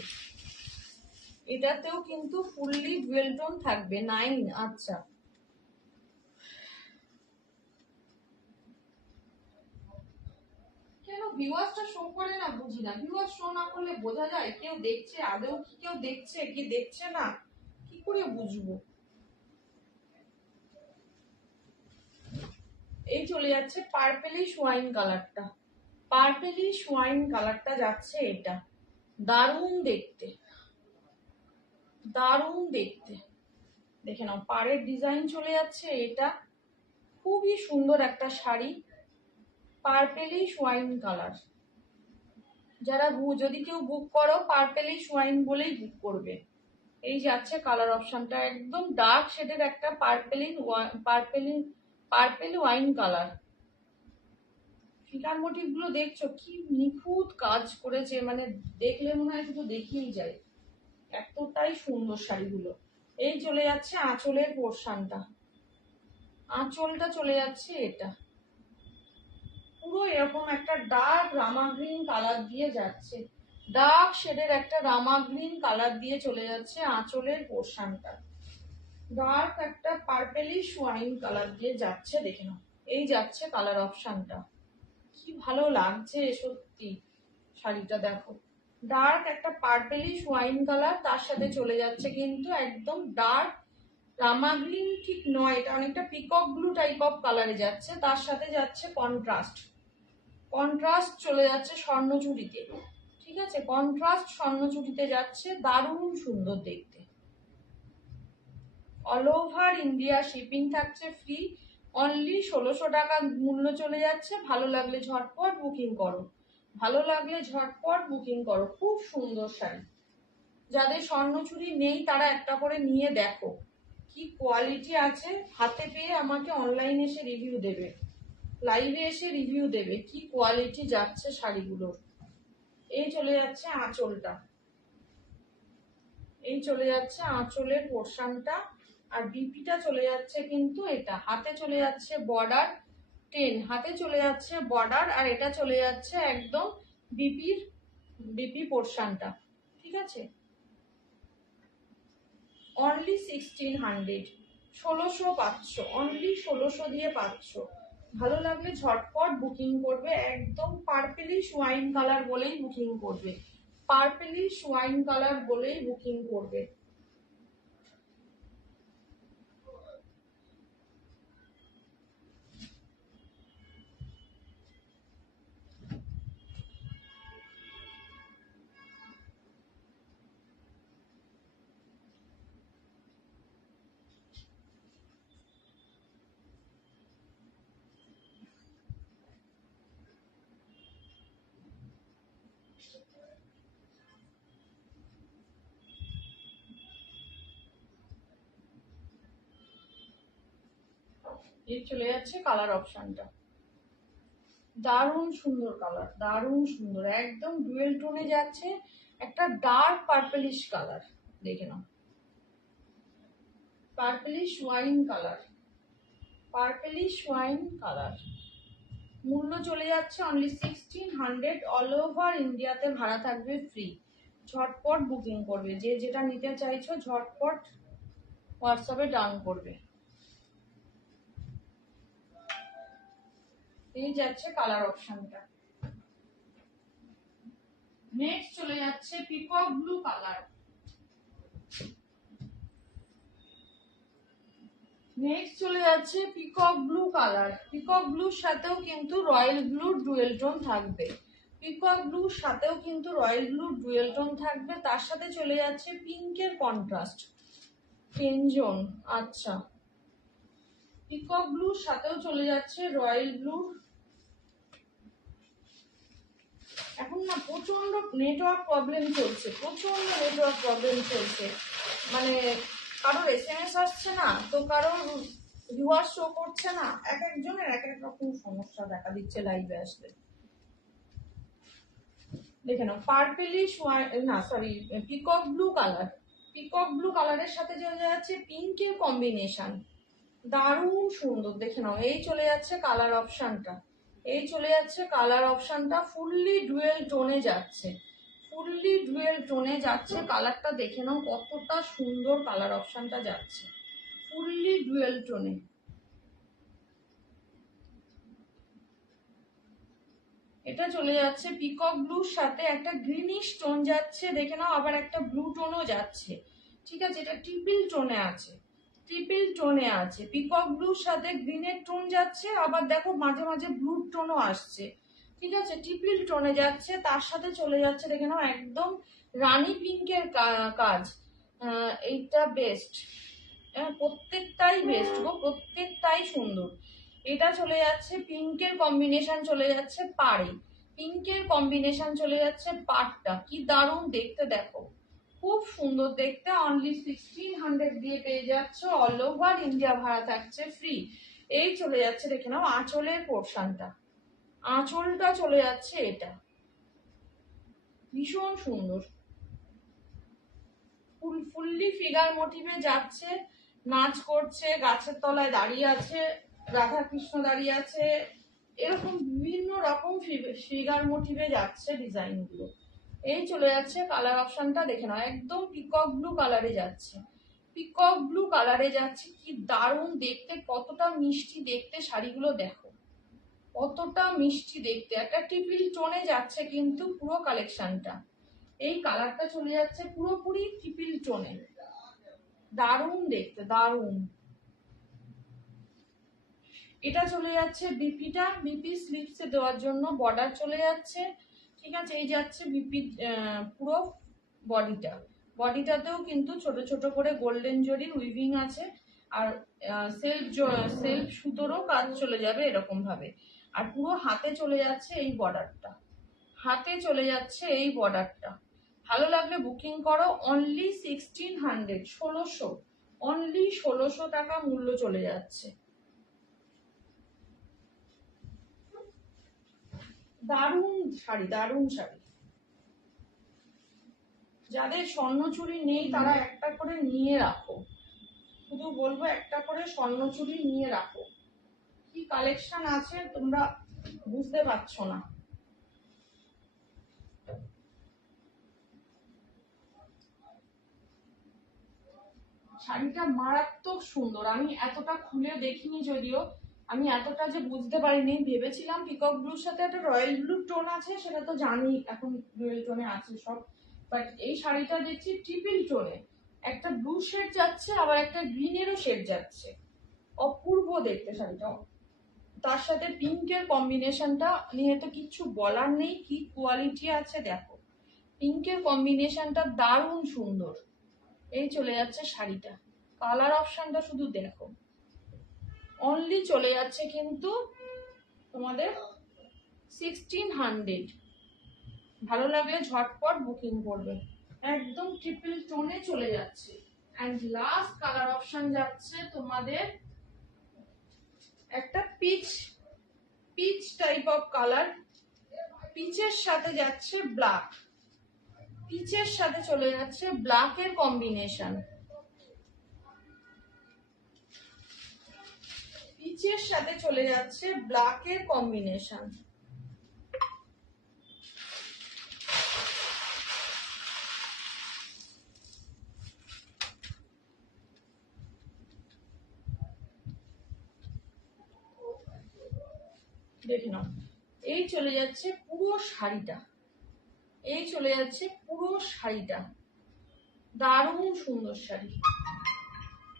এটাতেও কিন্তু ফুললি ডুয়েল টোন থাকবে 9। আচ্ছা, কেন ভিউয়ার্সটা শো করে না বুঝি না, ভিউয়ার্স শো না করলে বোঝা যায় কেউ দেখছে, আদৌ কি কেউ দেখছে কি দেখছে না, কি করে বুঝবো। এই চলে যাচ্ছে পার্পেলিশ ওয়াইন কালারটা, পার্পেলিশ ওয়াইন কালারটা যাচ্ছে এটা, দারুণ দেখতে, দারুণ দেখতে, দেখে নাও পাড়ের ডিজাইন চলে যাচ্ছে এটা, খুবই সুন্দর একটা শাড়ি, পার্পেলিশ ওয়াইন কালার। যারা যদি কেউ বুক করো পার্পেলিশ ওয়াইন বলেই বুক করবে। এই যাচ্ছে কালার অপশনটা, একদম ডার্ক শেডের একটা purple wine colour, figure motif গুলো দেখছো কি নিখুঁত কাজ করেছে, মানে দেখলে মনে হয় শুধু দেখিয়েই যায়, এতটাই সুন্দর শাড়িগুলো। এই চলে যাচ্ছে আঁচলের পোর্শনটা, আঁচলটা চলে যাচ্ছে এটা পুরো এরকম একটা ডার্ক রামা গ্রিন কালার দিয়ে যাচ্ছে, ডার্ক শেডের একটা রামা গ্রিন কালার দিয়ে চলে যাচ্ছে আঁচলের পোর্শনটা, ডার্ক একটা পার্পেলিশ ওয়াইন কালার দিয়ে যাচ্ছে। দেখে নাও, এই যাচ্ছে কালার অপশনটা, কি ভালো লাগছে সত্যি শাড়িটা। দেখো ডার্ক একটা পার্পেলিশ ওয়াইন কালার, তার সাথে চলে যাচ্ছে কিন্তু একদম ডার্ক রামা গ্রিন ঠিক নয়, এটা অনেকটা পিকক ব্লু টাইপ অফ কালারে যাচ্ছে, তার সাথে যাচ্ছে কন্ট্রাস্ট, কন্ট্রাস্ট চলে যাচ্ছে স্বর্ণচুড়িতে। ঠিক আছে, কন্ট্রাস্ট স্বর্ণচুড়িতে যাচ্ছে, দারুণ সুন্দর দেখতে। অল ওভার ইন্ডিয়া শিপিং থাকছে ফ্রি, অনলি 1600 টাকা মূল্য চলে যাচ্ছে। ভালো লাগলে ঝটপট বুকিং করো, ভালো লাগলে ঝটপট বুকিং করো। খুব সুন্দর শাড়ি, যাদের স্বর্ণচুড়ি নেই তারা একটা করে নিয়ে দেখো কি কোয়ালিটি আছে, হাতে পেয়ে আমাকে অনলাইনে এসে রিভিউ দেবে, লাইভে এসে রিভিউ দেবে কি কোয়ালিটি যাচ্ছে শাড়িগুলোর। এই চলে যাচ্ছে আঁচলটা, এই চলে যাচ্ছে আঁচলের পোর্শনটা, আর বিপিটা চলে যাচ্ছে কিন্তু এটা হাতে চলে যাচ্ছে বর্ডার 10, হাতে চলে যাচ্ছে বর্ডার, আর এটা চলে যাচ্ছে একদম বিপি পোর্শনটা। ঠিক আছে, অনলি 1600, 1600 পাচ্ছ, অনলি 1600 দিয়ে পাচ্ছ। ভালো লাগলে ঝটপট বুকিং করবে, একদম পার্পেলিশ ওয়াইন কালার বলেই বুকিং করবে, পার্পেলিশ ওয়াইন কালার বলেই বুকিং করবে। এই চলে যাচ্ছে কালার অপশনটা, দারুণ সুন্দর কালার, দারুণ সুন্দর, একদম ডুয়েল টোনে যাচ্ছে, একটা ডার্ক পার্পলিশ কালার। দেখে নাও, purplish wine colour, purplish wine colour. মূল্য চলে যাচ্ছে অনলি 1600, অল ওভার ইন্ডিয়াতে ভাড়া থাকবে ফ্রি। ঝটপট বুকিং করবে, যে যেটা নিতে চাইছো ঝটপট হোয়াটসঅ্যাপে ডান করবে। এই যাচ্ছে কালার অপশনটা। নেক্সট চলে যাচ্ছে পিকক ব্লু কালার, নেক্সট চলে যাচ্ছে পিকক ব্লু কালার। পিকক ব্লুর সাথেও কিন্তু রয়্যাল ব্লুর ডুয়েল টোন থাকবে, পিকক ব্লুর সাথেও কিন্তু রয়্যাল ব্লুর ডুয়েল টোন থাকবে, তার সাথে চলে যাচ্ছে পিঙ্কের কন্ট্রাস্ট 10 জন। আচ্ছা, পিকক ব্লুর সাথেও চলে যাচ্ছে রয়্যাল ব্লুর। এখন না প্রচন্ড নেটওয়ার্ক প্রবলেম চলছে, প্রচন্ড নেটওয়ার্ক প্রবলেম চলছে, মানে কারোর SMS আসছে না তো, কারোর ভিউয়ার শো করছে না, এক একজনের এক এক রকম সমস্যা দেখা দিচ্ছে লাইভে আসলে। দেখে নাও, পার্পেলিশ না sorry peacock blue colour, peacock blue কালারের সাথে চলে যাচ্ছে পিঙ্কের কম্বিনেশন, দারুণ সুন্দর। দেখে নাও, এই চলে যাচ্ছে কালার অপশনটা, এই চলে যাচ্ছে কালার অপশনটা, ফুললি ডুয়েল টোনে যাচ্ছে, ফুললি ডুয়েল টোনে যাচ্ছে। কালারটা দেখে নাও কতটা সুন্দর কালার অপশনটা যাচ্ছে, ফুললি ডুয়েল টোনে। এটা চলে যাচ্ছে পিকক ব্লুর সাথে একটা গ্রিনিশ টোন যাচ্ছে, দেখে নাও আবার একটা ব্লু টোনও যাচ্ছে। ঠিক আছে, এটা ট্রিপল টোনে আছে, ট্রিপল টোনে আছে, পিকক ব্লুর সাথে গ্রিনের টোন যাচ্ছে, আবার দেখো মাঝে মাঝে ব্লু টোনও আসছে। ঠিক আছে, ট্রিপল টোনে যাচ্ছে, তার সাথে চলে যাচ্ছে দেখে নাও একদম রানী পিঙ্কের কাজ। এইটা বেস্ট, প্রত্যেকটাই বেস্ট গো, প্রত্যেকটাই সুন্দর। এটা চলে যাচ্ছে পিঙ্কের কম্বিনেশন চলে যাচ্ছে পাড়ে, পিঙ্কের কম্বিনেশন চলে যাচ্ছে পাড়টা, কি দারুণ দেখতে দেখো, খুব সুন্দর দেখতে। অনলি 1600 দিয়ে পেয়ে যাচ্ছ, অল ওভার ইন্ডিয়া ভাড়া থাকছে ফ্রি। এই চলে যাচ্ছে দেখে নাও আঁচলের পোর্শনটা, আঁচলটা চলে যাচ্ছে এটা, ভীষণ সুন্দর, ফুললি ফিগার মোটিভে যাচ্ছে, নাচ করছে, গাছের তলায় দাঁড়িয়ে আছে, রাধা কৃষ্ণ দাঁড়িয়ে আছে, এরকম বিভিন্ন রকম ফিগার মোটিভে যাচ্ছে ডিজাইন গুলো। এই চলে যাচ্ছে কালার অপশনটা দেখে নাও, একদম পিকক ব্লু কালারে যাচ্ছে, পিকক ব্লু কালারে যাচ্ছে, কি দারুণ দেখতে, কতটা মিষ্টি দেখতে শাড়িগুলো দেখো, কতটা মিষ্টি দেখতে, একটা টিপিল টোনে যাচ্ছে কিন্তু পুরো কালেকশনটা। এই কালারটা চলে যাচ্ছে পুরোপুরি ট্রিপল টোনে, দারুণ দেখতে, দারুণ। এটা চলে যাচ্ছে বিপিটা, বিপি স্লিভসে দেওয়ার জন্য বর্ডার চলে যাচ্ছে, ঠিক আছে। এই যাচ্ছে বিপি পুরো বডিটা, বডিটাতেও কিন্তু ছোট ছোট করে গোল্ডেন জরির উইভিং আছে, আর সেলফ সুতোরও কাজ চলে যাবে এরকম ভাবে। আর পুরো হাতে চলে যাচ্ছে এই বর্ডারটা, হাতে চলে যাচ্ছে এই বর্ডারটা। ভালো লাগলে বুকিং করো, অনলি 1600, 1600, অনলি 1600 টাকা মূল্য চলে যাচ্ছে। দারুণ শাড়ি, দারুণ শাড়ি। যাদের স্বর্ণচুরি নেই তারা একটা করে নিয়ে রাখো, শুধু বলবো একটা করে স্বর্ণচুরি নিয়ে রাখো। কি কালেকশন আছে তোমরা বুঝতে পারছো না। শাড়িটা মারাত্মক সুন্দর, আমি এতটা খুলে দেখিনি যদিও, আমি এতটা যে বুঝতে পারিনি, ভেবেছিলাম পিকক ব্লুর সাথে একটা রয়্যাল ব্লু টোন আছে, সেটা তো জানি এখন রয়্যাল টোনে আছে সব, বাট এই শাড়িটা দেখছি ট্রিপল টোনে, একটা ব্লু শেড যাচ্ছে আবার একটা গ্রিনেরও শেড যাচ্ছে, অপূর্ব দেখতে শাড়িটা। তার সাথে পিঙ্কের কম্বিনেশনটা নিয়ে তো কিচ্ছু বলার নেই, কি কোয়ালিটি আছে দেখো, পিঙ্কের কম্বিনেশনটা দারুণ সুন্দর। এই চলে যাচ্ছে শাড়িটা, কালার অপশনটা শুধু দেখো, অনলি চলে যাচ্ছে কিন্তু তোমাদের 1600। ভালো লাগলে ঝটপট বুকিং করবে, একদম ট্রিপল টোনে চলে যাচ্ছে। এন্ড লাস্ট কালার অপশন যাচ্ছে তোমাদের একটা peach, peach type of colour, পিচের সাথে যাচ্ছে ব্ল্যাক, পিচের সাথে চলে যাচ্ছে ব্ল্যাকের কম্বিনেশন, পিচের সাথে চলে যাচ্ছে ব্ল্যাকের কম্বিনেশন। দেখে নাও, এই চলে যাচ্ছে পুরো শাড়িটা, এই চলে যাচ্ছে পুরো শাড়িটা, দারুণ সুন্দর শাড়ি,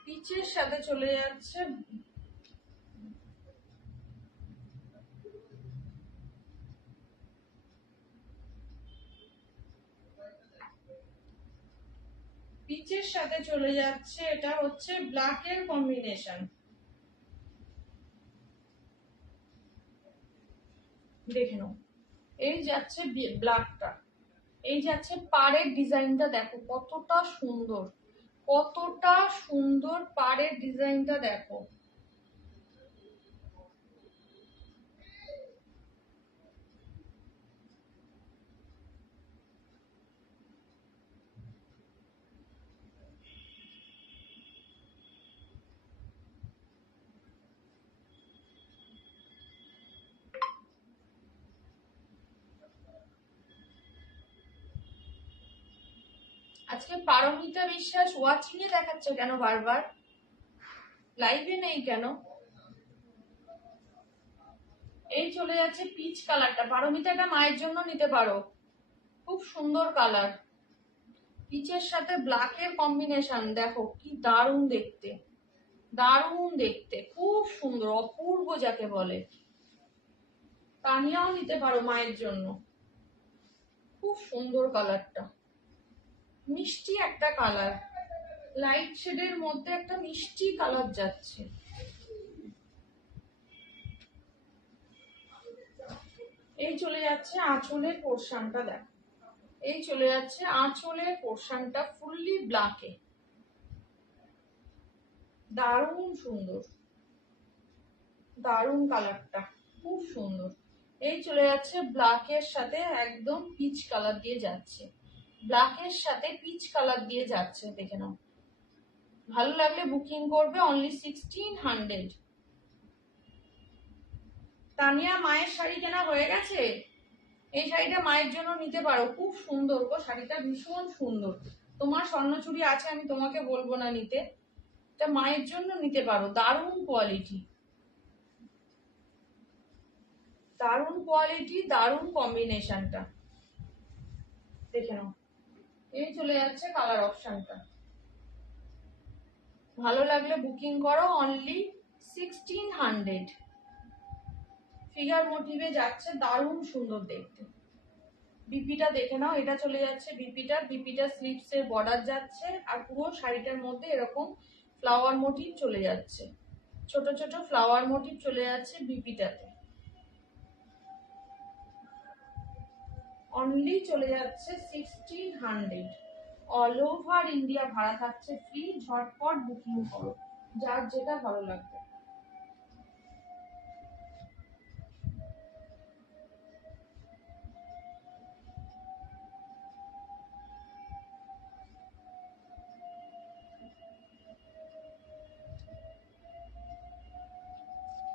পিচের সাথে চলে যাচ্ছে, পিচের সাথে চলে যাচ্ছে, এটা হচ্ছে ব্ল্যাকের কম্বিনেশন। দেখে নাও, এই যাচ্ছে ব্ল্যাকটা, এই যাচ্ছে পাড়ের ডিজাইনটা দেখো কতটা সুন্দর, কতটা সুন্দর পাড়ের ডিজাইনটা দেখো। আজকে পারমিতা বিশ্বাস ওয়াচিং এ দেখাচ্ছে কেন বারবার, লাইভে নেই কেন? এই চলে যাচ্ছে পিচ কালারটা, পারমিতাটা মায়ের জন্য নিতে পারো, খুব সুন্দর কালার, পিচের সাথে ব্ল্যাকের কম্বিনেশন দেখো কি দারুণ দেখতে, দারুণ দেখতে, খুব সুন্দর, অপূর্ব যাকে বলে। তানিয়াও নিতে পারো মায়ের জন্য, খুব সুন্দর কালারটা, মিষ্টি একটা কালার, লাইট শেডের মধ্যে একটা মিষ্টি কালার যাচ্ছে। এই চলে যাচ্ছে আঁচলের পোর্শনটা দেখো, এই চলে যাচ্ছে আঁচলের পোর্শনটা ফুললি ব্ল্যাকে, দারুণ সুন্দর, দারুণ কালারটা, খুব সুন্দর। এই চলে যাচ্ছে ব্ল্যাকের সাথে একদম পিচ কালার দিয়ে যাচ্ছে, ব্ল্যাকের সাথে পিচ কালার দিয়ে যাচ্ছে, দেখে নাও। ভালো লাগলে বুকিং করবে, অনলি 1600। তানিয়া, মায়ের শাড়ি কেনা হয়ে গেছে? এই শাড়িটা মায়ের জন্য নিতে পারো, খুব সুন্দর গো, শাড়িটা ভীষণ সুন্দর। তোমার স্বর্ণচুড়ি আছে, আমি তোমাকে বলবো না নিতে, এটা মায়ের জন্য নিতে পারো, দারুণ কোয়ালিটি, দারুণ কোয়ালিটি, দারুণ কম্বিনেশনটা, দেখে নাও। এই চলে যাচ্ছে কালার অপশনটা, ভালো লাগলে বুকিং করো, অনলি 1600। ফিগার মোটিভে যাচ্ছে, দারুণ সুন্দর দেখতে। বিপিটা দেখে নাও, এটা চলে যাচ্ছে বিপিটা স্লিভস এর বর্ডার যাচ্ছে, আর পুরো শাড়িটার মধ্যে এরকম ফ্লাওয়ার মোটিভ চলে যাচ্ছে, ছোট ছোট ফ্লাওয়ার মোটিভ চলে যাচ্ছে বিপিটাতে। অনলি চলে যাচ্ছে 1600, অল ওভার ইন্ডিয়া ভাড়া থাকছে ফ্রি, ঝটপট বুকিং করো, যার যেটা ভালো লাগবে।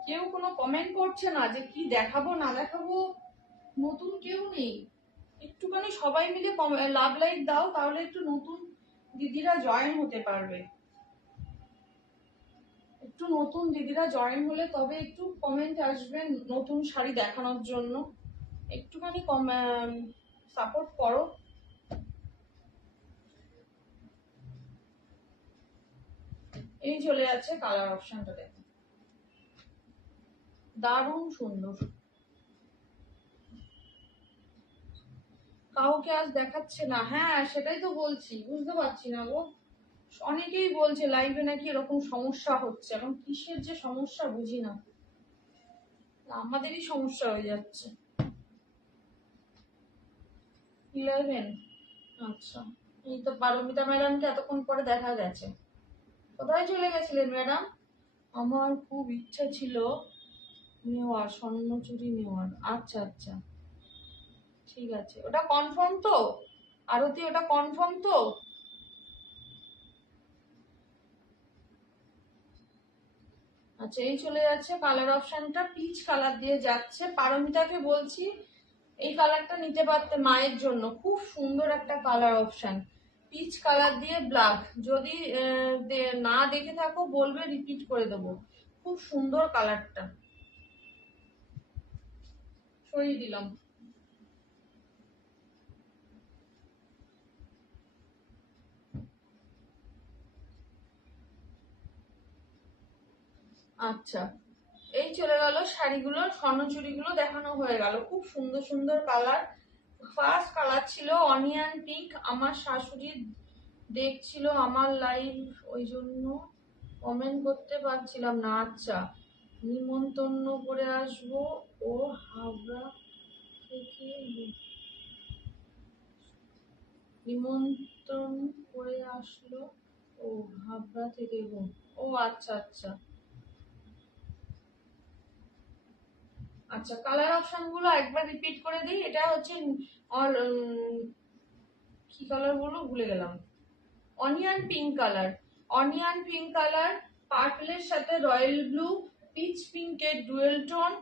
কেউ কোনো কমেন্ট করছে না যে কি দেখাবো না দেখাবো, নতুন কেউ নেই, একটুখানি সবাই মিলে লাভ লাইক দাও, তাহলে একটু নতুন দিদিরা জয়েন হতে পারবে, একটু নতুন দিদিরা জয়েন হলে তবে একটু কমেন্ট আসবে নতুন শাড়ি দেখানোর জন্য, একটুখানি সাপোর্ট করো। এই চলে যাচ্ছে কালার অপশনটা, দেখো দারুণ সুন্দর। কাউকে আজ দেখাচ্ছে না, হ্যাঁ সেটাই তো বলছি, বুঝতে পারছি না গো, অনেকেই বলছে লাইভে নাকি এরকম সমস্যা হচ্ছে, এখন কিসের যে সমস্যা বুঝি না, আমাদেরই সমস্যা হয়ে যাচ্ছে। 11, আচ্ছা, এই তো পারমিতা ম্যাডামকে এতক্ষণ পরে দেখা গেছে, কোথায় চলে গেছিলেন ম্যাডাম? আমার খুব ইচ্ছা ছিল নেওয়ার, স্বর্ণচুরি নেওয়ার, আচ্ছা আচ্ছা ঠিক আছে, ওটা কনফার্ম তো আরতি, ওটা কনফার্ম তো? আচ্ছা, এই চলে যাচ্ছে কালার অপশনটা, পিচ কালার দিয়ে যাচ্ছে, পারমিতাকে বলছি এই কালারটা নিতে পারতে মায়ের জন্য, খুব সুন্দর একটা কালার অপশন, পিচ কালার দিয়ে ব্ল্যাক, যদি না দেখে থাকো বলবে, রিপিট করে দেবো, খুব সুন্দর কালারটা, সরিয়ে দিলাম। আচ্ছা, এই চলে গেল শাড়িগুলো, স্বর্ণচুড়িগুলো দেখানো হয়ে গেল, খুব সুন্দর সুন্দর কালার। ফার্স্ট কালার ছিল অনিয়ন পিঙ্ক, আমার শাশুড়ি দেখছিল আমার লাইভ, ওই জন্য কমেন্ট করতে পারছিলাম না, আচ্ছা নিমন্ত্রণ করে আসবো, ও হাবড়া থেকে নিমন্ত্রণ করে আসলো, ও হাবড়া থেকে গো, ও আচ্ছা আচ্ছা আচ্ছা, কালার অপশন গুলো একবার রিপিট করে দিই, এটা হচ্ছে কি কালার বলো ভুলে গেলাম, onion pink colour, onion pink colour, পার্পলের সাথে রয়্যাল ব্লু, পিচ পিঙ্কের ডুয়েল টোন,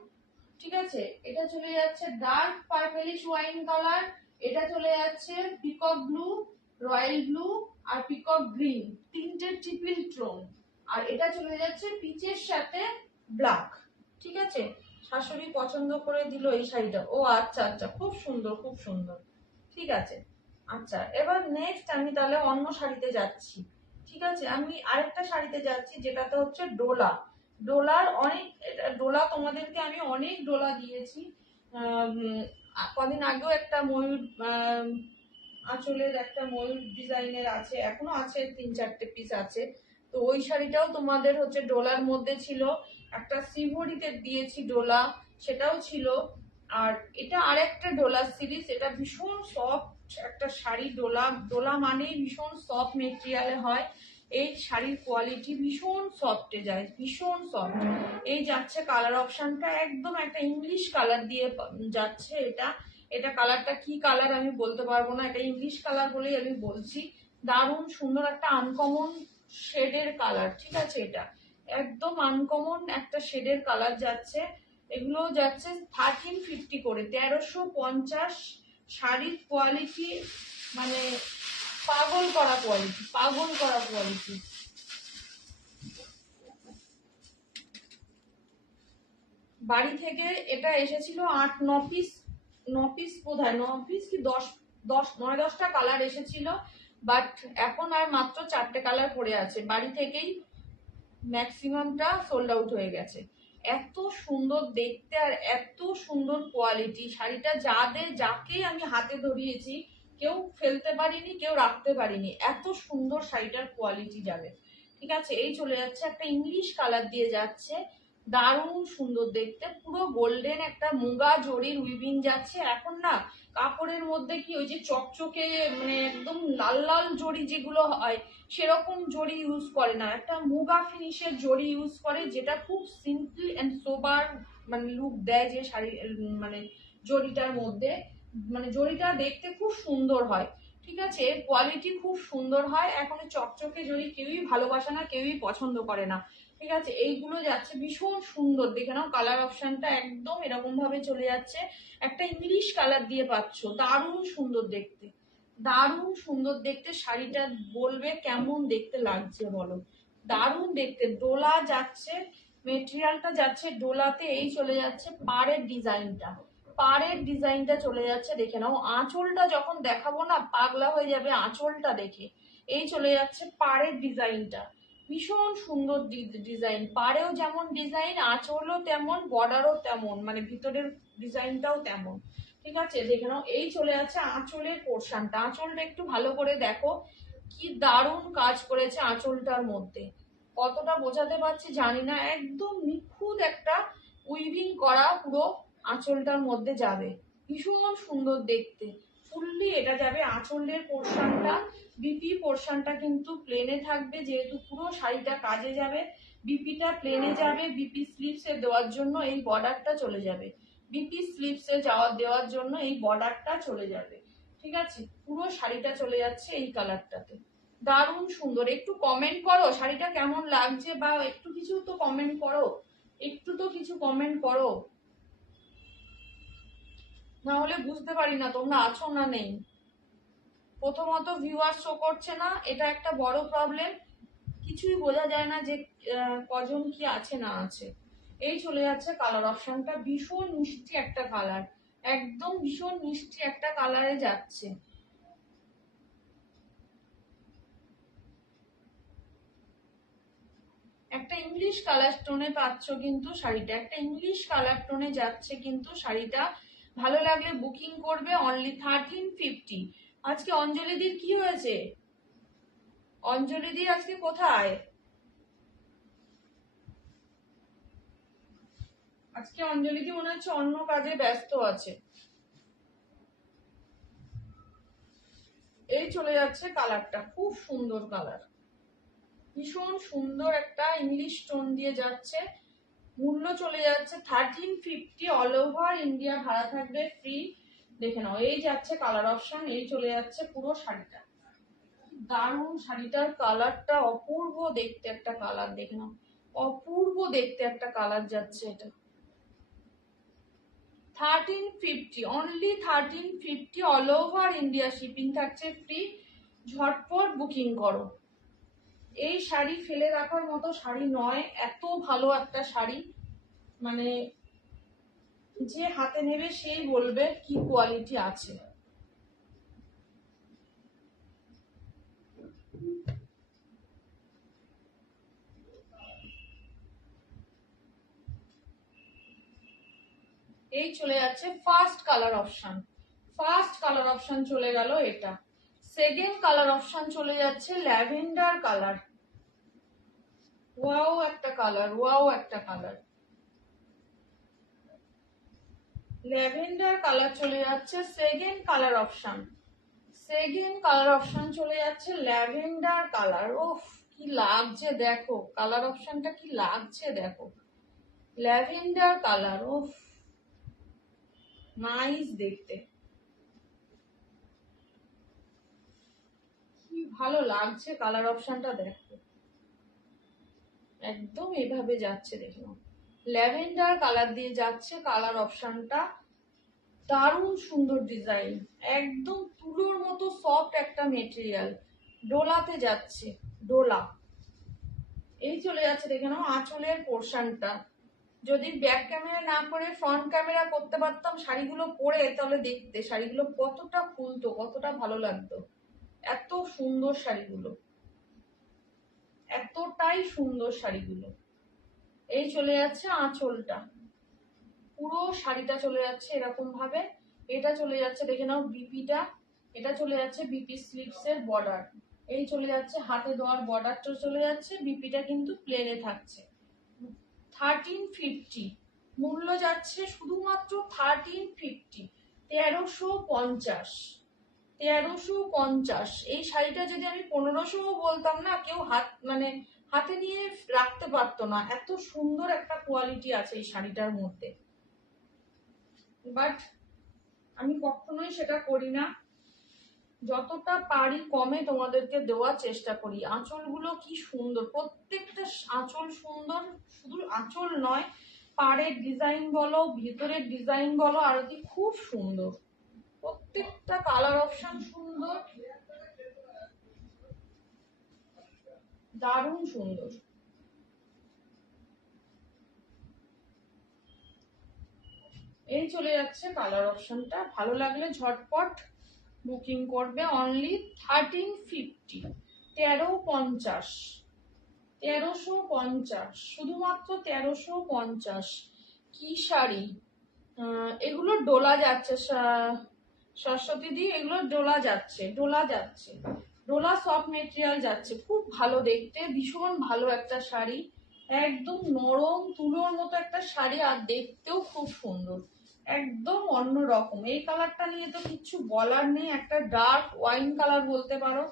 ঠিক আছে, এটা চলে যাচ্ছে ডার্ক পার্পলিশ ওয়াইন কালার, এটা চলে যাচ্ছে পিকক ব্লু, রয়্যাল ব্লু আর পিকক গ্রিন, তিনটে ট্রিপল টোন, আর এটা চলে যাচ্ছে পিচের সাথে ব্ল্যাক, ঠিক আছে। শাশুড়ি পছন্দ করে দিল এই শাড়িটা, ও আচ্ছা আচ্ছা, খুব সুন্দর খুব সুন্দর, ঠিক আছে। আচ্ছা, এবার নেক্সট আমি তাহলে অন্য শাড়িতে যাচ্ছি, ঠিক আছে, আমি আরেকটা শাড়িতে যাচ্ছি যেটাতে হচ্ছে ডোলা, ডোলার অনেক, ডোলা তোমাদেরকে আমি অনেক ডোলা দিয়েছি, কদিন আগেও একটা ময়ূর, আঁচলের একটা ময়ূর ডিজাইনের আছে, এখনো আছে 3-4টে পিস আছে, তো ওই শাড়িটাও তোমাদের হচ্ছে ডোলার মধ্যে ছিল, একটা সিভরিতে দিয়েছি ডোলা, সেটাও ছিল, আর এটা আরেকটা ডোলা সিরিজ, এটা ভীষণ সফট একটা শাড়ি, ডোলা ডোলা মানেই ভীষণ সফট মেটেরিয়ালে হয়, এই শাড়ির কোয়ালিটি ভীষণ সফটে যায়, ভীষণ সফট। এই যাচ্ছে কালার অপশনটা, একদম একটা ইংলিশ কালার দিয়ে যাচ্ছে। এটা এটা কালারটা কি কালার আমি বলতে পারবো না, এটা ইংলিশ কালার বলেই আমি বলছি। দারুণ সুন্দর একটা আনকমন শেডের কালার, ঠিক আছে? এটা একদম আনকমন একটা শেডের কালার যাচ্ছে। এগুলো যাচ্ছে 1350 করে, 1350। শাড়ির কোয়ালিটি মানে পাগল করা কোয়ালিটি, পাগল করা কোয়ালিটি। বাড়ি থেকে এটা এসেছিল 8-9 পিস, 9 পিস বোধহয়, 9 পিস কি 9-10টা কালার এসেছিল। বাট এখন আর মাত্র 4টে কালার পড়ে আছে। বাড়ি থেকেই ম্যাক্সিমামটা সোল্ড আউট হয়ে গেছে। এত সুন্দর দেখতে আর এত সুন্দর কোয়ালিটি। শাড়িটা যাকে আমি হাতে ধরিয়েছি কেউ ফেলতে পারিনি, কেউ রাখতে পারিনি, এত সুন্দর শাড়িটার কোয়ালিটি যাবে। ঠিক আছে, এই চলে যাচ্ছে একটা ইংলিশ কালার দিয়ে যাচ্ছে, দারুণ সুন্দর দেখতে, পুরো গোল্ডেন একটা মুগা জরির উইভিং যাচ্ছে। এখন না কাপড়ের মধ্যে কি ওই যে চকচকে মানে একদম লাল লাল জরি যেগুলো হয় সেরকম জরি ইউজ করে না, একটা মুগা ফিনিশের জরি ইউজ করে, যেটা খুব সিম্পল এন্ড সোবার মানে লুক দেয় যে শাড়ি মানে জরিটার মধ্যে, মানে জরিটা দেখতে খুব সুন্দর হয়। ঠিক আছে, এর কোয়ালিটি খুব সুন্দর হয়। এখন চকচকে জরি কেউই ভালোবাসে না, কেউই পছন্দ করে না। ঠিক আছে, এইগুলো যাচ্ছে ভীষণ সুন্দর, দেখে নাও কালার অপশনটা একদম এরকম ভাবে চলে যাচ্ছে। একটা ইংলিশ কালার দিয়ে পাচ্ছ, দারুণ সুন্দর দেখতে, দারুণ সুন্দর দেখতে। শাড়িটা বলবে কেমন দেখতে লাগছে বলো, দারুণ দেখতে। ডোলা যাচ্ছে, মেটেরিয়ালটা যাচ্ছে ডোলাতে। এই চলে যাচ্ছে পাড়ের ডিজাইনটা, পাড়ের ডিজাইনটা চলে যাচ্ছে, দেখে নাও। আঁচলটা যখন দেখাবো না পাগলা হয়ে যাবে আঁচলটা দেখে। এই চলে যাচ্ছে পাড়ের ডিজাইনটা, ভীষণ সুন্দর ডিজাইন। পাড়েও যেমন ডিজাইন, আঁচলও তেমন, বর্ডারও তেমন, মানে ভিতরের ডিজাইনটাও তেমন। ঠিক আছে, দেখে নাও। এই চলে যাচ্ছে আঁচলের পোর্শনটা, আঁচলটা একটু ভালো করে দেখো, কি দারুণ কাজ করেছে আঁচলটার মধ্যে। কতটা বোঝাতে পারছি জানি না, একদম নিখুঁত একটা উইভিং করা পুরো আঁচলটার মধ্যে যাবে, ভীষণ সুন্দর দেখতে। ফুললি এটা যাবে আঁচলের পোর্শনটা। বিপি পোর্শনটা কিন্তু প্লেনে থাকবে, যেহেতু পুরো শাড়িটা কাজে যাবে। বিপিটা প্লেনে যাবে, বিপি স্লিভসে দেওয়ার জন্য এই বর্ডারটা চলে যাবে, বিপি স্লিভসে দেওয়ার জন্য এই বর্ডারটা চলে যাবে। ঠিক আছে, পুরো শাড়িটা চলে যাচ্ছে এই কালারটাতে, দারুণ সুন্দর। একটু কমেন্ট করো শাড়িটা কেমন লাগছে, বা একটু কিছু তো কমেন্ট করো, একটু তো কিছু কমেন্ট করো, না হলে বুঝতে পারি না তোমরা আছো না নেই। প্রথমত ভিউয়ার শো করছে না, এটা একটা বড় প্রবলেম, কিছুই বোঝা যায় না যে কজন কি আছে না আছে। এই চলে যাচ্ছে কালার অপশনটা, ভীষণ মিষ্টি একটা কালার, একদম ভীষণ মিষ্টি একটা কালারে যাচ্ছে। একটা ইংলিশ কালার টোনে পাচ্ছ কিন্তু শাড়িটা, একটা ইংলিশ কালার টোনে যাচ্ছে কিন্তু শাড়িটা। ভালো লাগলে বুকিং করবে, অনলি 1350। আজকে অঞ্জলিদির কি হয়েছে? অঞ্জলিদি আজকে কোথায়? আজকে অঞ্জলিদি মনে হচ্ছে অন্য কাজে ব্যস্ত আছে। এই চলে যাচ্ছে কালারটা, খুব সুন্দর কালার, ভীষণ সুন্দর একটা ইংলিশ টোন দিয়ে যাচ্ছে। মূল্য চলে যাচ্ছে 1350, অল ওভার ইন্ডিয়া ভাড়া থাকবে ফ্রি। দেখে নাও, এই যাচ্ছে কালার অপশন, এই চলে যাচ্ছে পুরো শাড়িটা, দারুণ। শাড়িটার কালারটা অপূর্ব দেখতে একটা কালার, দেখে নাও, অপূর্ব দেখতে একটা কালার যাচ্ছে এটা। 1350, only 1350, all over India shipping থাকছে ফ্রি। ঝটপট বুকিং করো। এই শাড়ি ফেলে রাখার মতো শাড়ি নয়, এত ভালো একটা শাড়ি, মানে যে হাতে নেবে সেই বলবে কি কোয়ালিটি আছে। এই চলে যাচ্ছে first colour option, first colour option চলে গেল এটা। সেকেন্ড কালার অপশন চলে যাচ্ছে ল্যাভেন্ডার কালার, ওয়াও একটা কালার, ওয়াও একটা কালার, ল্যাভেন্ডার কালার চলে যাচ্ছে second colour option. Second colour option চলে যাচ্ছে ল্যাভেন্ডার কালার। ওফ, কি কি লাগছে দেখো, কালার অপশনটা কি লাগছে দেখো, ল্যাভেন্ডার কালার, ও নাইস দেখতে, কি ভালো লাগছে কালার অপশনটা দেখো, একদম এভাবে যাচ্ছে দেখো, ল্যাভেন্ডার কালার দিয়ে যাচ্ছে কালার অপশনটা, দারুণ সুন্দর ডিজাইন, একদম তুলোর মতো সফট একটা মেটেরিয়াল, ডোলাতে যাচ্ছে, ডোলা। এই চলে যাচ্ছে দেখে নাও আঁচলের পোর্শনটা, যদি ব্যাক ক্যামেরা না করে ফ্রন্ট ক্যামেরা করতে পারতাম শাড়িগুলো পরে, তাহলে দেখতে শাড়িগুলো কতটা খুলতো, কতটা ভালো লাগতো, এত সুন্দর শাড়িগুলো, এতটাই সুন্দর শাড়িগুলো। এই চলে যাচ্ছে আঁচলটা, পুরো শাড়িটা চলে যাচ্ছে এরকম ভাবে, এটা চলে যাচ্ছে দেখে নাও বিপিটা, এটা চলে যাচ্ছে বিপি স্লিভস এর বর্ডার, এই চলে যাচ্ছে হাতে দেওয়ার বর্ডারটা চলে যাচ্ছে, বিপিটা কিন্তু প্লেনে থাকছে। 1350 মূল্য যাচ্ছে শুধুমাত্র 1350, 1350, 1350। এই শাড়িটা যদি আমি 1500 বলতাম না, কেউ হাতে নিয়ে রাখতে পারতো না, এত সুন্দর একটা কোয়ালিটি আছে এই শাড়িটার মধ্যে, বাট আমি কখনোই সেটা করি না, যতটা পারি কমে তোমাদেরকে দেওয়ার চেষ্টা করি। আঁচলগুলো কি সুন্দর, প্রত্যেকটা আঁচল সুন্দর, শুধু আঁচল নয়, পাড়ের ডিজাইন বলো, ভিতরের ডিজাইন বলো, আরতি খুব সুন্দর, প্রত্যেকটা কালার অপশন সুন্দর, দারুণ সুন্দর। এই চলে যাচ্ছে কালার অপশনটা, ভালো লাগলে ঝটপট বুকিং করবে, অনলি 1350, 1350, 1350, শুধুমাত্র 1350। কি শাড়ি, এগুলো ডোলা যাচ্ছে সরস্বতী দি, এগুলো ডোলা যাচ্ছে, ডোলা যাচ্ছে, ডোলা সফট মেটেরিয়াল যাচ্ছে, খুব ভালো দেখতে, ভীষণ ভালো একটা শাড়ি, একদম নরম তুলোর মতো একটা শাড়ি, আর দেখতেও খুব সুন্দর, একদম অন্যরকম। এই কালারটা নিয়ে তো কিচ্ছু বলার নেই, একটা ডার্ক ওয়াইন কালার বলতে পারো,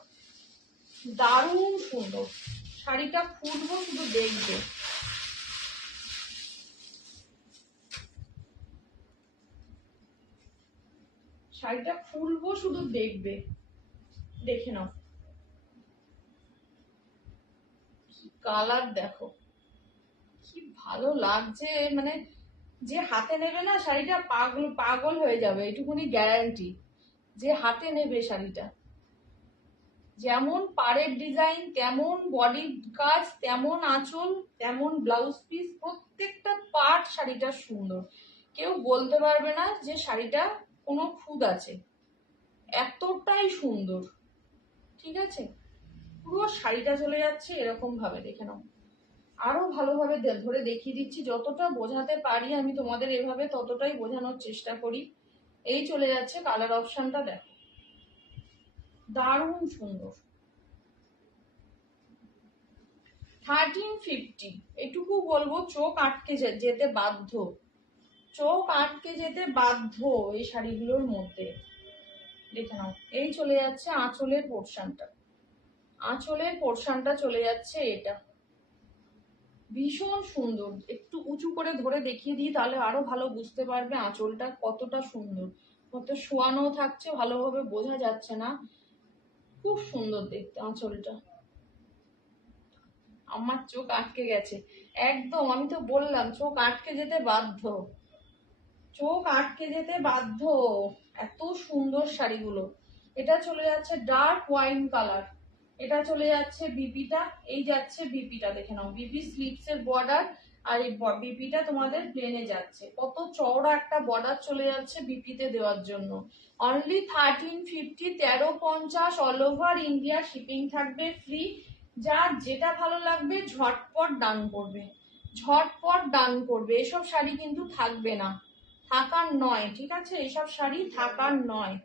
দারুণ সুন্দর, শাড়িটা খুলবো শুধু দেখবে, শাড়িটা খুলবো শুধু দেখবে, দেখে নাও কালার দেখো, কি ভালো লাগছে, মানে যে হাতে নেবে না শাড়িটা পাগল পাগল হয়ে যাবে, এটুকুনি গ্যারান্টি, যে হাতে নেবে শাড়িটা, যেমন পাড়ের ডিজাইন তেমন বডি কাজ, তেমন আঁচল, তেমন ব্লাউজ পিস, প্রত্যেকটা পার্ট শাড়িটা সুন্দর, কেউ বলতে পারবে না যে শাড়িটা কোনো খুঁত আছে, এতটাই সুন্দর। ঠিক আছে, পুরো শাড়িটা চলে যাচ্ছে এরকম ভাবে, দেখে নাও, আরো ভালোভাবে ধরে দেখিয়ে দিচ্ছি, যতটা বোঝাতে পারি আমি তোমাদের এভাবে ততটাই বোঝানোর চেষ্টা করি। এই চলে যাচ্ছে কালার অপশনটা দেখো, দারুণ সুন্দর, 1350, এটুকু বলবো, চোখ আটকে যেতে বাধ্য, চোখ আটকে যেতে বাধ্য এই শাড়িগুলোর মধ্যে, দেখে নাও। এই চলে যাচ্ছে আঁচলের পোর্শনটা, আঁচলের পোর্শনটা চলে যাচ্ছে এটা, ভীষণ সুন্দর, একটু উঁচু করে ধরে দেখিয়ে দিই তাহলে আরো ভালো বুঝতে পারবে আঁচলটা কতটা সুন্দর, কত শোয়ানো থাকছে ভালোভাবে বোঝা যাচ্ছে না, খুব সুন্দর দেখতে আঁচলটা, আমার চোখ আটকে গেছে, একদম আমি তো বললাম চোখ আটকে যেতে বাধ্য, চোখ আটকে যেতে বাধ্য, এত সুন্দর শাড়িগুলো। এটা চলে যাচ্ছে ডার্ক ওয়াইন কালার, এটা চলে যাচ্ছে বিপিটা, এই যাচ্ছে বিপিটা, দেখে নাও বিপি স্লিভস এর বর্ডার, আর এই বিপিটা তোমাদের প্লেনে যাচ্ছে, কত চওড়া একটা বর্ডার চলে যাচ্ছে বিপিতে দেওয়ার জন্য, only 1350, 1350, all over India shipping থাকবে ফ্রি, যার যেটা ভালো লাগবে ঝটপট ডান করবে, ঝটপট ডান করবে, এসব শাড়ি কিন্তু থাকবে না, থাকার নয়, ঠিক আছে, এইসব শাড়ি থাকার নয়,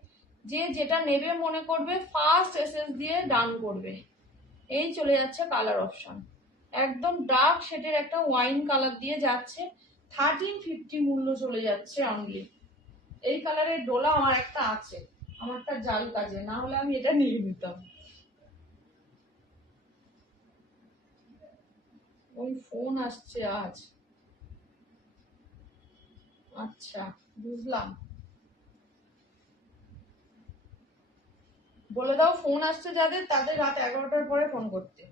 যে যেটা নেবে মনে করবে ফার্স্ট এসএস দিয়ে ডান করবে। এই চলে যাচ্ছে কালার অপশন, একদম ডার্ক শেডের একটা ওয়াইন কালার দিয়ে যাচ্ছে, 1350 মূল্য চলে যাচ্ছে অনলি। এই কালারের ডোলা আমার একটা আছে, আমারটা জাল কাজে, না হলে আমি এটা নিয়ে নিতাম। ওই ফোন আসছে আজ। আচ্ছা, বুঝলাম। বলে দাও ফোন আসছে যাদের, তাদের রাত 11টার পরে ফোন করতে।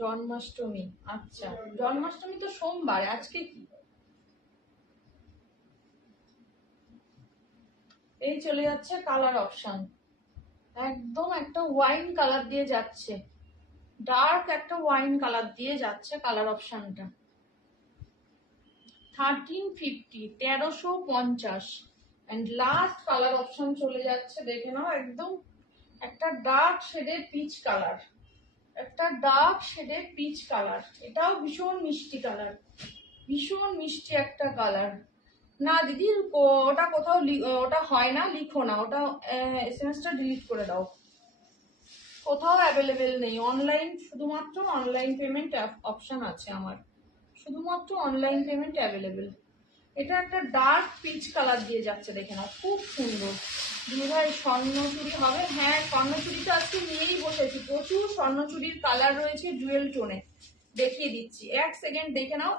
জন্মাষ্টমী, আচ্ছা জন্মাষ্টমী তো সোমবার, আজকে কি? এই চলে যাচ্ছে কালার অপশন, একদম একটা ওয়াইন কালার দিয়ে যাচ্ছে, ডার্ক একটা ওয়াইন কালার দিয়ে যাচ্ছে কালার অপশনটা। 1350, 1350। এন্ড লাস্ট কালার অপশন চলে যাচ্ছে, দেখে নাও, একদম একটা ডার্ক শেডের পিচ কালার, একটা ডার্ক শেডের পিচ কালার। এটাও ভীষণ মিষ্টি কালার, ভীষণ মিষ্টি একটা কালার। না দিদি, ওটা কোথাও ওটা হয় না, লিখো না ওটা, এসএমএসটা ডিলিট করে দাও। কোথাও অ্যাভেলেবেল নেই, অনলাইন, শুধুমাত্র অনলাইন পেমেন্ট অপশন আছে আমার, শুধুমাত্র অনলাইন পেমেন্ট অ্যাভেলেবেল। এটা একটা ডার্ক পিচ কালার দিয়ে যাচ্ছে, দেখে নাও, খুব সুন্দর। দিদিভাই স্বর্ণচুরি হবে? হ্যাঁ, স্বর্ণচুরিটা আজকে নিয়েই বসেছি, প্রচুর স্বর্ণচুরির কালার রয়েছে জুয়েল টোনে, দেখিয়ে দিচ্ছি, এক সেকেন্ড দেখে নাও।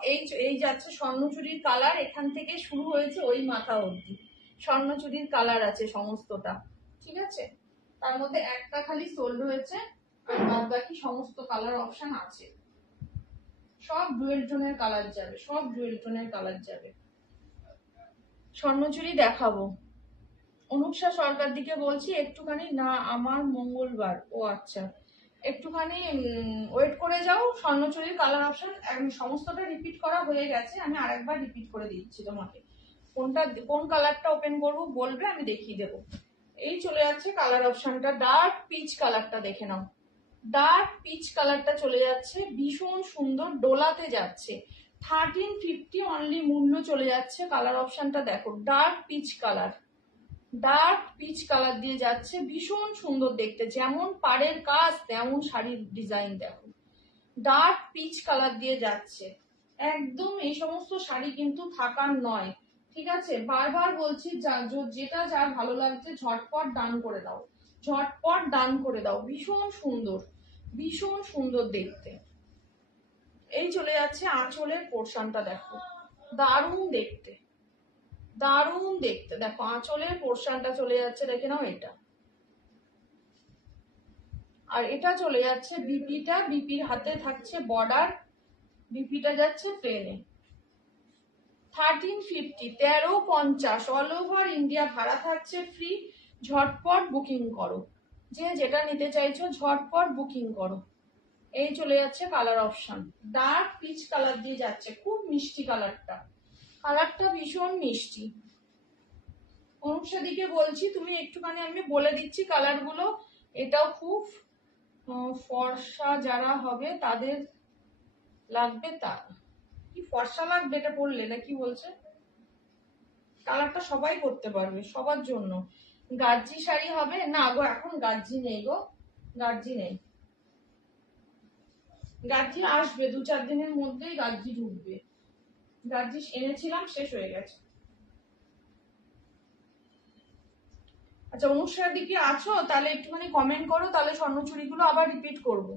এই যাচ্ছে স্বর্ণচুরির কালার, এখান থেকে শুরু হয়েছে ওই মাথা অবধি স্বর্ণচুরির কালার আছে সমস্তটা, ঠিক আছে? তার মধ্যে একটা খালি সোল্ড হয়েছে, আর বাদ বাকি সমস্ত কালার অপশন আছে। সব ডুয়েল টোনের কালার যাবে, সব ডুয়েল টোনের কালার যাবে। স্বর্ণচুরি দেখাবো। অনুপসা সরকার দিকে বলছি একটুখানি, না আমার মঙ্গলবার, ও আচ্ছা, একটুখানি ওয়েট করে যাও। স্বর্ণচুরির কালার অপশন সমস্তটা রিপিট করা হয়ে গেছে, আমি আরেকবার রিপিট করে দিচ্ছি তোমাকে। কোন কালারটা ওপেন করবো বলবে, আমি দেখিয়ে দেবো। এই চলে যাচ্ছে কালার অপশনটা, ডার্ক পিচ কালারটা দেখে নাও, ডার্ক পিচ কালারটা চলে যাচ্ছে, ভীষণ সুন্দর, ডোলাতে যাচ্ছে। 1350 অনলি মূল্য চলে যাচ্ছে। কালার অপশনটা দেখো, dark peach colour, dark peach colour দিয়ে যাচ্ছে, ভীষণ সুন্দর দেখতে, যেমন পাড়ের কাজ তেমন শাড়ির ডিজাইন দেখো, ডার্ক পিচ কালার দিয়ে যাচ্ছে। একদম এই সমস্ত শাড়ি কিন্তু থাকার নয়, ঠিক আছে? বারবার বলছি, যেটা যার ভালো লাগছে ঝটপট ডান করে দাও, ঝটপট ডান করে দাও। ভীষণ সুন্দর, ভীষণ সুন্দর দেখতে। এই চলে যাচ্ছে আঁচলের পোর্শনটা, দেখো দারুণ দেখতে, দারুণ দেখতে, দেখো আঁচলের পোর্শনটা চলে যাচ্ছে, দেখে নাও এটা। আর এটা চলে যাচ্ছে বিপিটা, বিপির হাতে থাকছে বর্ডার, বিপিটা যাচ্ছে প্লেনে। 1350, 1350, অল ওভার ইন্ডিয়া ভাড়া থাকছে ফ্রি। ঝটপট বুকিং করো, যে যেটা নিতে চাইছো ঝটপট বুকিং করো। এই চলে যাচ্ছে colour option, dark peach colour দিয়ে যাচ্ছে, খুব মিষ্টি কালারটা, কালারটা ভীষণ মিষ্টি। অনুপসাদিকে বলছি তুমি একটুখানি, আমি বলে দিচ্ছি কালার গুলো। এটাও খুব ফর্সা যারা হবে তাদের লাগবে, তা কি ফর্সা লাগবে এটা পরলে, না কি বলছে? কালারটা সবাই করতে পারবে, সবার জন্য। গার্জি শাড়ি হবে না গো, এখন গার্জি নেই গো, গার্জি নেই, গার্জি আসবে 2-4 দিনের মধ্যেই, গার্জি ঢুকবে। গার্জি এনেছিলাম, শেষ হয়ে গেছে। আচ্ছা, অনুষ্কার দিকে আছো? তাহলে একটুখানি কমেন্ট করো, তাহলে স্বর্ণচুরিগুলো আবার রিপিট করবো।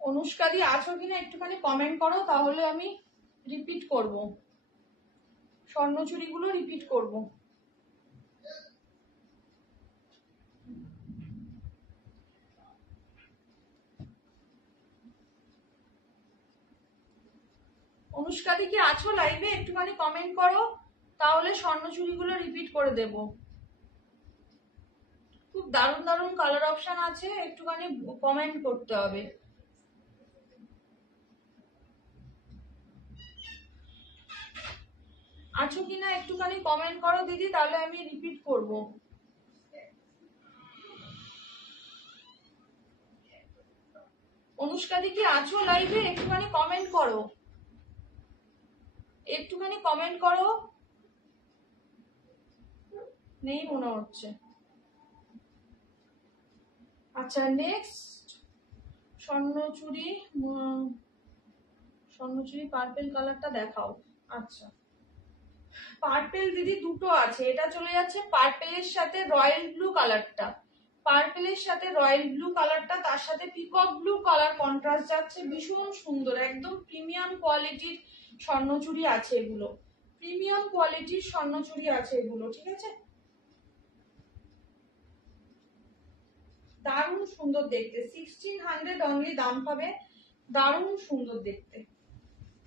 অনুষ্কাদি আছো কিনা একটুখানি কমেন্ট করো, তাহলে আমি রিপিট করব, স্বর্ণচুরিগুলো রিপিট করব। অনুষ্কাদি কি আছো লাইভে? একটুখানি কমেন্ট করো, তাহলে স্বর্ণচুরিগুলো রিপিট করে দেব। খুব দারুণ দারুণ কালার অপশন আছে, একটুখানি কমেন্ট করতে হবে। আছো কিনা একটুখানি কমেন্ট করো দিদি, তাহলে আমি রিপিট করব। অনুষ্কাদি কি আছো লাইভে? একটুখানি কমেন্ট করো, একটুখানি কমেন্ট করো। নেই মনে হচ্ছে। আচ্ছা, নেক্সট স্বর্ণচুরি, স্বর্ণচুরি পার্পেল কালারটা দেখাও। আচ্ছা, পার্পেল দিদি দুটো আছে, এটা চলে যাচ্ছে পার্পেলের সাথে রয়্যাল ব্লু কালারটা, পার্পেলের সাথে রয়্যাল ব্লু কালারটা, তার সাথে পিকক ব্লু কালার কন্ট্রাস্ট যাচ্ছে, ভীষণ সুন্দর, একদম প্রিমিয়াম কোয়ালিটির স্বর্ণচুড়ি আছে এগুলো, প্রিমিয়াম কোয়ালিটির স্বর্ণচুড়ি আছে এগুলো, ঠিক আছে। দারুণ সুন্দর দেখতে, 1600 অনলি দাম পাবে, দারুণ সুন্দর দেখতে।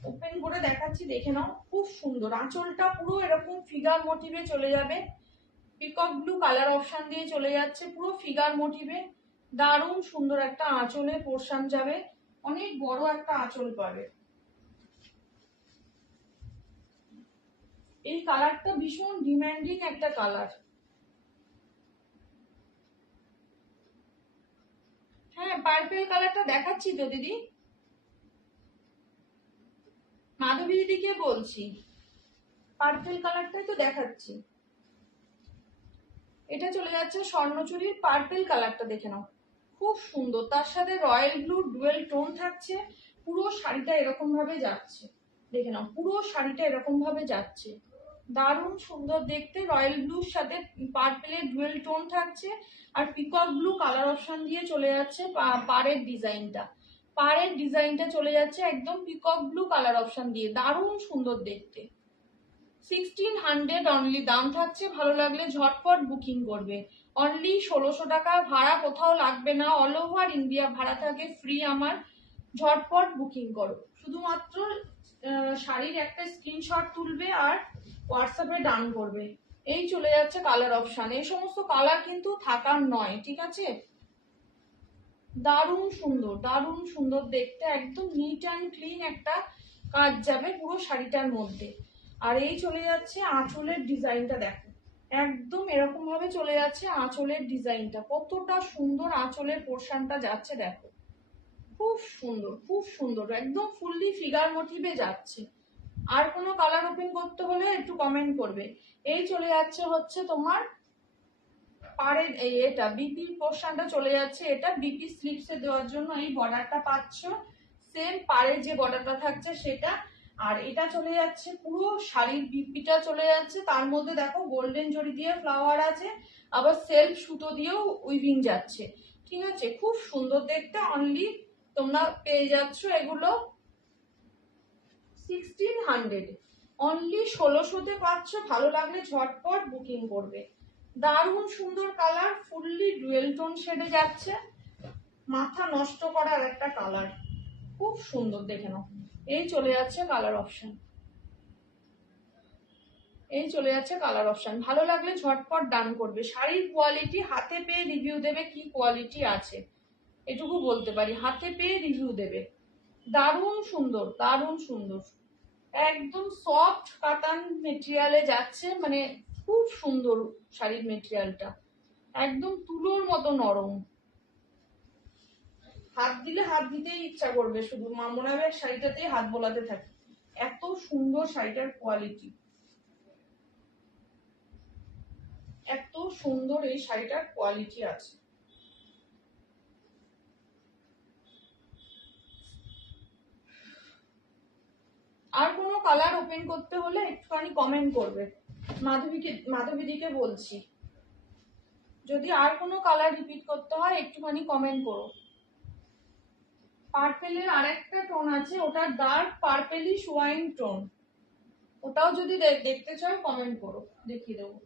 ওপেন করে দেখাচ্ছি, দেখে নাও, খুব সুন্দর। আঁচলটা পুরো এরকম ফিগার মোটিভে চলে যাবে, পিকক ব্লু কালার অপশন দিয়ে চলে যাচ্ছে, পুরো ফিগার মোটিভে, দারুণ সুন্দর একটা আঁচলে পোর্শন যাবে, অনেক বড় একটা আঁচল পাবে। এই কালারটা ভীষণ ডিমান্ডিং একটা কালার। হ্যাঁ, পার্পেল কালারটা দেখাচ্ছি তো দিদি, মাধবী দিদিকে বলছি, পার্পেল কালারটাই তো দেখাচ্ছি। এটা চলে যাচ্ছে স্বর্ণচুরির পার্পেল কালারটা, দেখে নাও, খুব সুন্দর, তার সাথে রয়্যাল ব্লু ডুয়েল টোন থাকছে, পুরো শাড়িটা এরকম ভাবে যাচ্ছে, দেখে নাও, পুরো শাড়িটা এরকম ভাবে যাচ্ছে, দারুণ সুন্দর দেখতে। রয়্যাল ব্লুর সাথে পার্পেলের ডুয়েল টোন থাকছে, আর পিকক ব্লু কালার অপশন দিয়ে চলে যাচ্ছে পাড়ের ডিজাইনটা, পাড়ের ডিজাইনটা চলে যাচ্ছে একদম পিকক ব্লু কালার অপশন দিয়ে, দারুণ সুন্দর দেখতে। 1600 অনলি দাম থাকছে, ভালো লাগলে ঝটপট বুকিং করবে। অনলি 1600 টাকা ভাড়া, কোথাও লাগবে না, অল ওভার ইন্ডিয়া ভাড়া থাকে ফ্রি আমার, ঝটপট বুকিং করো। শুধুমাত্র শাড়ির একটা স্ক্রিনশট তুলবে আর হোয়াটসঅ্যাপে ডান করবে। এই চলে যাচ্ছে কালার অপশন, এই সমস্ত কালার কিন্তু থাকার নয়, ঠিক আছে। দারুণ সুন্দর, দারুণ সুন্দর দেখতে, একদম নিট অ্যান্ড ক্লিন একটা কাজ যাবে পুরো শাড়িটার মধ্যে। আর এই চলে যাচ্ছে আঁচলের ডিজাইনটা, দেখো, একদম এরকম ভাবে চলে যাচ্ছে আঁচলের ডিজাইনটা, কতটা সুন্দর আঁচলের পোর্শনটা যাচ্ছে, দেখো, খুব সুন্দর, খুব সুন্দর, একদম ফুললি ফিগার মোটিভে যাচ্ছে। আর কোনো কালার ওপেন করতে হলে একটু কমেন্ট করবে। এই চলে যাচ্ছে হচ্ছে তোমার পাড়ের এটা বিপি পোর্শনটা চলে যাচ্ছে, এটা বিপি স্লিপসে দেওয়ার জন্য এই বর্ডারটা পাচ্ছ, সেম পাড়ের যে বর্ডারটা থাকছে সেটা। আর এটা চলে যাচ্ছে পুরো শাড়ির বিপিটা চলে যাচ্ছে, তার মধ্যে দেখো গোল্ডেন জরি দিয়ে ফ্লাওয়ার আছে, আবার সেলফ সুতো দিয়েও উইভিং যাচ্ছে, ঠিক আছে, খুব সুন্দর দেখতে। অনলি তোমরা পেয়ে যাচ্ছ এগুলো 1600, অনলি 1600-তে পাচ্ছ, ভালো লাগলে ঝটপট বুকিং করবে। দারুণ সুন্দর কালার, ফুললি ডুয়েল টোন শেডে যাচ্ছে, মাথা নষ্ট করার একটা কালার, খুব সুন্দর, দেখে নাও। এই চলে যাচ্ছে কালার অপশন, এই চলে যাচ্ছে কালার অপশন, ভালো লাগলে ঝটপট ডান করবে। শাড়ির কোয়ালিটি হাতে পেয়ে রিভিউ দেবে কি কোয়ালিটি আছে, এটুকু বলতে পারি, হাতে পেয়ে রিভিউ দেবে। দারুণ সুন্দর, দারুণ সুন্দর, একদম সফট কাতান মেটেরিয়ালে যাচ্ছে, মানে খুব সুন্দর শাড়ির মেটেরিয়ালটা, একদম তুলোর মতো নরম, হাত দিলে হাত দিতেই ইচ্ছা করবে, শুধু মনে হবে শাড়িটাতেই হাত বোলাতে থাকে, এত সুন্দর শাড়িটার কোয়ালিটি, এত সুন্দর এই শাড়িটার কোয়ালিটি আছে। আর কোনো কালার ওপেন করতে হলে একটুখানি কমেন্ট করবে, মাধবীদিকে বলছি, যদি আর কোনো কালার রিপিট করতে হয় একটুখানি কমেন্ট করো। পার্পেলের আরেকটা টোন আছে, ওটা ডার্ক পার্পেলিশ ওয়াইন টোন, ওটাও যদি দেখতে চাও কমেন্ট করো, দেখিয়ে দেবো।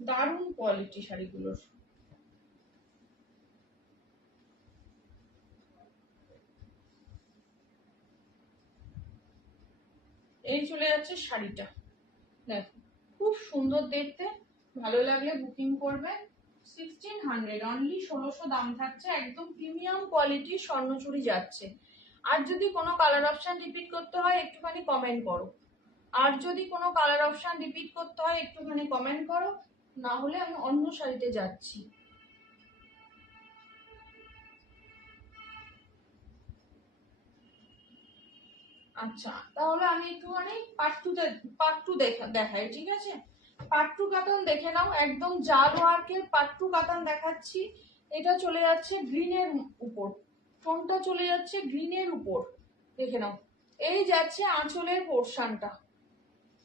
দারুণ কোয়ালিটি শাড়িগুলোর। এই চলে যাচ্ছে শাড়িটা, দেখো, খুব সুন্দর দেখতে, ভালো লাগলে বুকিং করবে। 1600 অনলি, 1600 দাম থাকছে, একদম প্রিমিয়াম কোয়ালিটির স্বর্ণচুড়ি যাচ্ছে। আর যদি কোনো কালার অপশন রিপিট করতে হয় একটুখানি কমেন্ট করো। আর যদি কোনো কালার অপশন রিপিট করতে হয় একটুখানি কমেন্ট করো, না হলে আমি অন্য শাড়িতে যাচ্ছি। আচ্ছা, তাহলে আমি একটুখানি পার্ট টু দেখাই, ঠিক আছে? পার্ট টু কাতান দেখে নাও, একদম জাল ওয়ার্কের পার্ট টু কাতান দেখাচ্ছি। এটা চলে যাচ্ছে গ্রিনের উপর, টোনটা চলে যাচ্ছে গ্রিনের উপর, দেখে নাও। এই যাচ্ছে আঁচলের পোর্শনটা,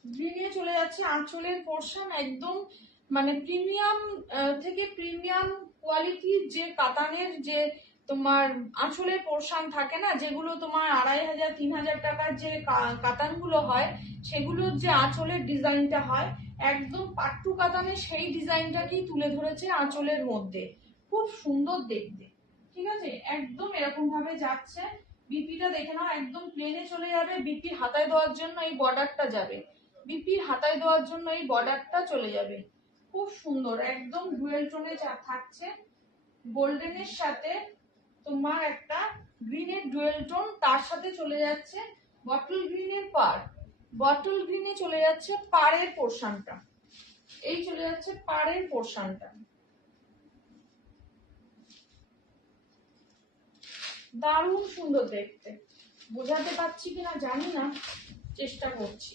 গ্রিনে চলে যাচ্ছে আঁচলের পোর্শন, একদম মানে প্রিমিয়াম থেকে প্রিমিয়াম কোয়ালিটির যে কাতানের যে তোমার আঁচলের পোর্শন থাকে না, যেগুলো তোমার 2500 3000 টাকার যে কাতানগুলো হয়, সেগুলোর যে আঁচলের ডিজাইনটা হয়, একদম পাট্টু কাতানের সেই ডিজাইনটাকেই তুলে ধরেছে আঁচলের মধ্যে। খুব সুন্দর দেখতে, ঠিক আছে? একদম এরকম ভাবে যাচ্ছে। বিপিটা দেখে নাও, একদম প্লেনে চলে যাবে, বিপি হাতায় দেওয়ার জন্য এই বর্ডারটা যাবে, বিপির হাতায় দেওয়ার জন্য এই বর্ডারটা চলে যাবে। খুব সুন্দর, একদম ডুয়েল টোনে থাকছে, গোল্ডেনের সাথে তোমার একটা গ্রিনের ডুয়েল টোন, তার সাথে চলে যাচ্ছে বটল গ্রিনের পার, বটল গ্রিনে চলে যাচ্ছে পাড়ের পোর্শনটা, এই চলে যাচ্ছে পাড়ের পোর্শনটা। দারুণ সুন্দর দেখতে, বোঝাতে পারছি কিনা জানি না, চেষ্টা করছি।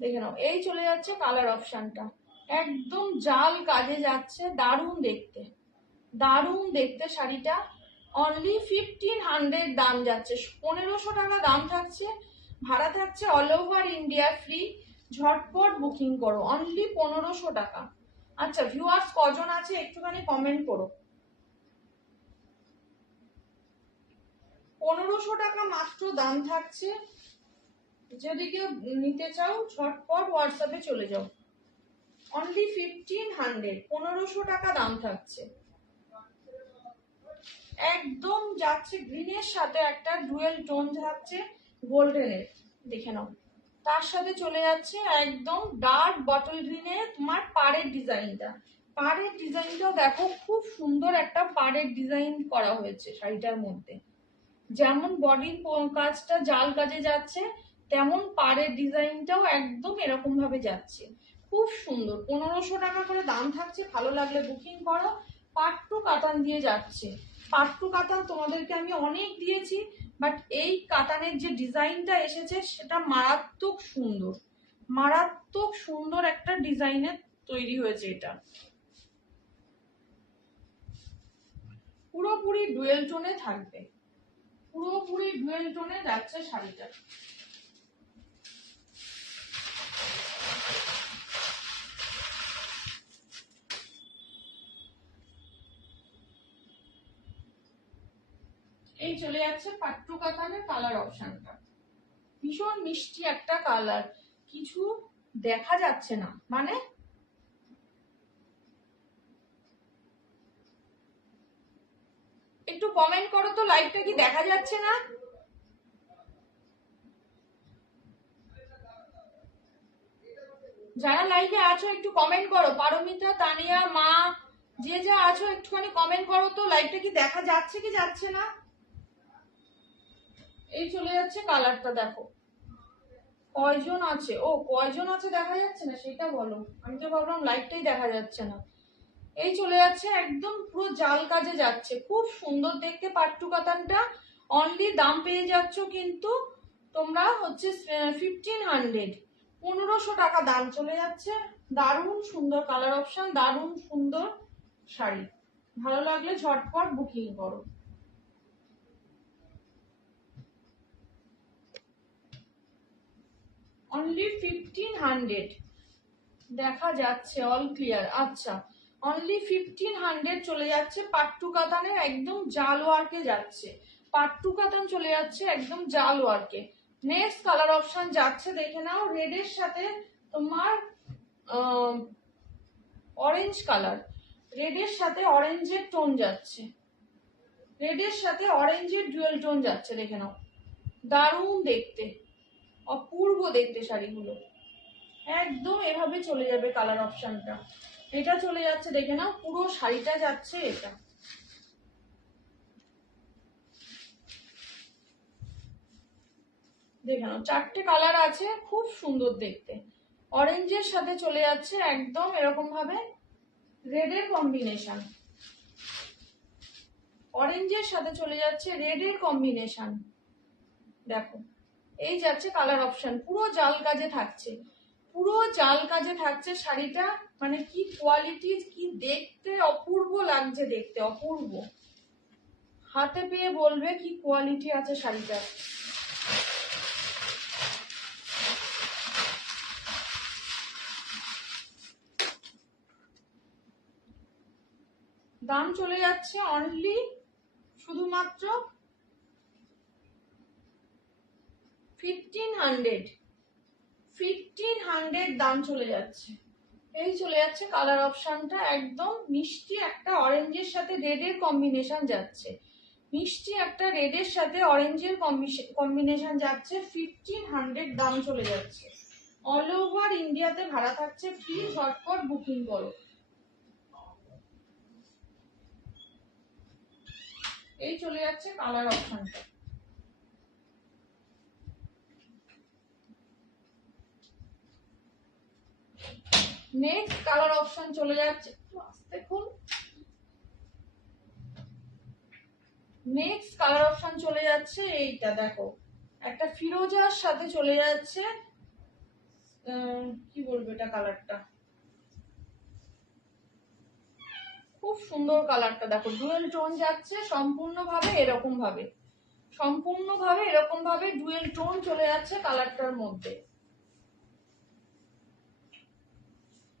দেখে নাও, এই চলে যাচ্ছে কালার অপশনটা, একদম জাল কাজে যাচ্ছে, দারুণ দেখতে, দারুণ দেখতে শাড়িটা। অনলি 1500 দাম যাচ্ছে, 1500 টাকা দাম থাকছে, ভাড়া থাকছে অল ওভার ইন্ডিয়া ফ্রি। ঝটপট বুকিং করো, অনলি 1500 টাকা। আচ্ছা ভিউয়ার্স কজন আছে একটুখানি কমেন্ট করো। 1500 টাকা মাত্র দাম থাকছে, যদি কেউ নিতে চাও ঝটপট হোয়াটসঅ্যাপে চলে যাও। অনলি 1500, 1500 টাকা দাম থাকছে। একদম যাচ্ছে গ্রিনের সাথে একটা ডুয়েল টোন থাকছে গোল্ডেনের, দেখে নাও। তার সাথে চলে যাচ্ছে একদম ডার্ক বটল গ্রিনে তোমার পাড়ের ডিজাইনটা, পাড়ের ডিজাইনটাও দেখো, খুব সুন্দর একটা পাড়ের ডিজাইন করা হয়েছে শাড়িটার মধ্যে। যেমন বডির কাজটা জাল কাজে যাচ্ছে, তেমন পাড়ের ডিজাইনটাও একদম এরকম ভাবে যাচ্ছে, খুব সুন্দর। 1500 টাকা করে দাম থাকছে, ভালো লাগলে বুকিং করো। পাট্টু কাতান দিয়ে যাচ্ছে, পাট্টু কাতান তোমাদেরকে আমি অনেক দিয়েছি, বাট এই কাতানের যে ডিজাইনটা এসেছে সেটা মারাত্মক সুন্দর, মারাত্মক সুন্দর একটা ডিজাইনের তৈরি হয়েছে এটা। পুরোপুরি ডুয়েল টোনে থাকবে, পুরোপুরি ডুয়েল টোনে যাচ্ছে শাড়িটা। এই চলে যাচ্ছে পাট্টু কাতানের কালার অপশনটা, ভীষণ মিষ্টি একটা কালার, কিছু দেখা যাচ্ছে না, মানে একটু কমেন্ট করো তো, লাইভটা কি দেখা যাচ্ছে না? যারা লাইভে আছো একটু কমেন্ট করো, পারমিতা, তানিয়া, মা, যে যা আছো একটুখানি কমেন্ট করো তো, লাইভটা কি দেখা যাচ্ছে কি যাচ্ছে না? এই চলে যাচ্ছে কালারটা, দেখো কয়জন আছে, ও কয়জন আছে দেখা যাচ্ছে না সেটা বলো, আমি তো ভাবলাম লাইভটাই দেখা যাচ্ছে না। এই চলে যাচ্ছে একদম পুরো জাল কাজে যাচ্ছে, খুব সুন্দর দেখতে পাট্টু কাতানটা। অনলি দাম পেয়ে যাচ্ছ কিন্তু তোমরা হচ্ছে 1500, 1500 টাকা দাম চলে যাচ্ছে। দারুণ সুন্দর কালার অপশন, দারুণ সুন্দর শাড়ি, ভালো লাগলে ঝটপট বুকিং করো। অনলি 1500 দেখা যাচ্ছে, অল ক্লিয়ার। আচ্ছা, অনলি 1500 চলে যাচ্ছে পাট্টু কাতানের, একদম জাল ওয়ার্কে যাচ্ছে, পাট্টু কাতান চলে যাচ্ছে একদম জাল ওয়ার্কে। নেক্সট কালার অপশন যাচ্ছে, দেখে নাও, রেডের সাথে তোমার অরেঞ্জ কালার, রেডের সাথে অরেঞ্জের টোন যাচ্ছে, রেডের সাথে অরেঞ্জের ডুয়েল টোন যাচ্ছে, দেখে নাও। দারুণ দেখতে, অপূর্ব দেখতে শাড়িগুলো, একদম এভাবে চলে যাবে কালার অপশনটা। এটা চলে যাচ্ছে, দেখে নাও, পুরো শাড়িটা যাচ্ছে এটা। দেখে নাও, 4টে কালার আছে, খুব সুন্দর দেখতে। অরেঞ্জের সাথে চলে যাচ্ছে একদম এরকম ভাবে রেডের কম্বিনেশন, অরেঞ্জের সাথে চলে যাচ্ছে রেডের কম্বিনেশন। দেখো, এই যাচ্ছে কালার অপশন, পুরো জাল কাজে থাকছে, পুরো জাল কাজে থাকছে শাড়িটা। মানে কি কোয়ালিটি, কি দেখতে অপূর্ব লাগছে, দেখতে অপূর্ব। হাতে পেয়ে বলবে কি কোয়ালিটি আছে শাড়িটা। দাম চলে যাচ্ছে অনলি শুধুমাত্র 1500 দাম চলে যাচ্ছে। এই চলে যাচ্ছে কালার অপশনটা, একদম মিষ্টি একটা অরেঞ্জের সাথে রেডের কম্বিনেশন যাচ্ছে, মিষ্টি একটা রেডের সাথে অরেঞ্জের কম্বিনেশন যাচ্ছে। 1500 দাম চলে যাচ্ছে। অল ওভার ইন্ডিয়াতে ভাড়া থাকছে ফ্রি, ঝটপট বুকিং করো। এই চলে যাচ্ছে কালার অপশনটা। নেক্সট কালার অপশন চলে যাচ্ছে, দেখুন নেক্সট কালার অপশন চলে যাচ্ছে এইটা। দেখো, একটা ফিরোজার সাথে চলে যাচ্ছে, কি বলবো এটা কালারটা, খুব সুন্দর কালারটা। দেখো, ডুয়েল টোন যাচ্ছে সম্পূর্ণভাবে এরকম ভাবে, সম্পূর্ণভাবে এরকম ভাবে ডুয়েল টোন চলে যাচ্ছে কালারটার মধ্যে।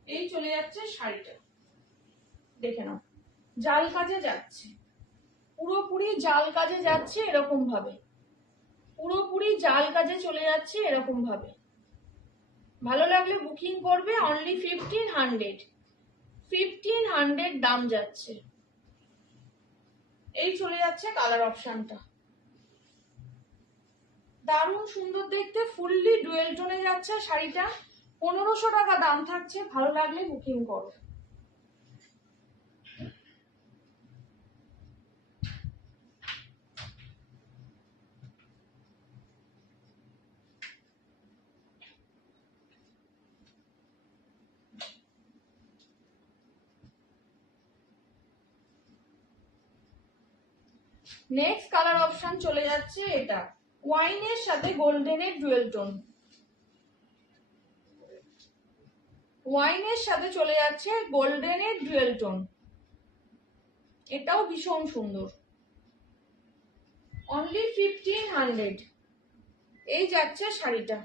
এই চলে যাচ্ছে শাড়িটা, দেখে নাও, জাল কাজে যাচ্ছে, পুরোপুরি জাল কাজে যাচ্ছে এরকম ভাবে, পুরোপুরি জাল কাজে চলে যাচ্ছে এরকম ভাবে। ভালো লাগলে বুকিং করবে, অনলি 1500 দাম যাচ্ছে। এই চলে যাচ্ছে কালার অপশনটা, দারুণ সুন্দর দেখতে, ফুললি ডুয়েল টোনে যাচ্ছে শাড়িটা। 1500 টাকা দাম থাকছে, ভালো লাগলে বুকিং করো। নেক্সট কালার অপশন চলে যাচ্ছে এটা, ওয়াইনের সাথে গোল্ডেনের ডুয়েল টোন, ওয়াইনের সাথে চলে যাচ্ছে গোল্ডেনের ডুয়েল টোন, এটাও ভীষণ সুন্দর। অনলি 1500 এই যাচ্ছে শাড়িটা,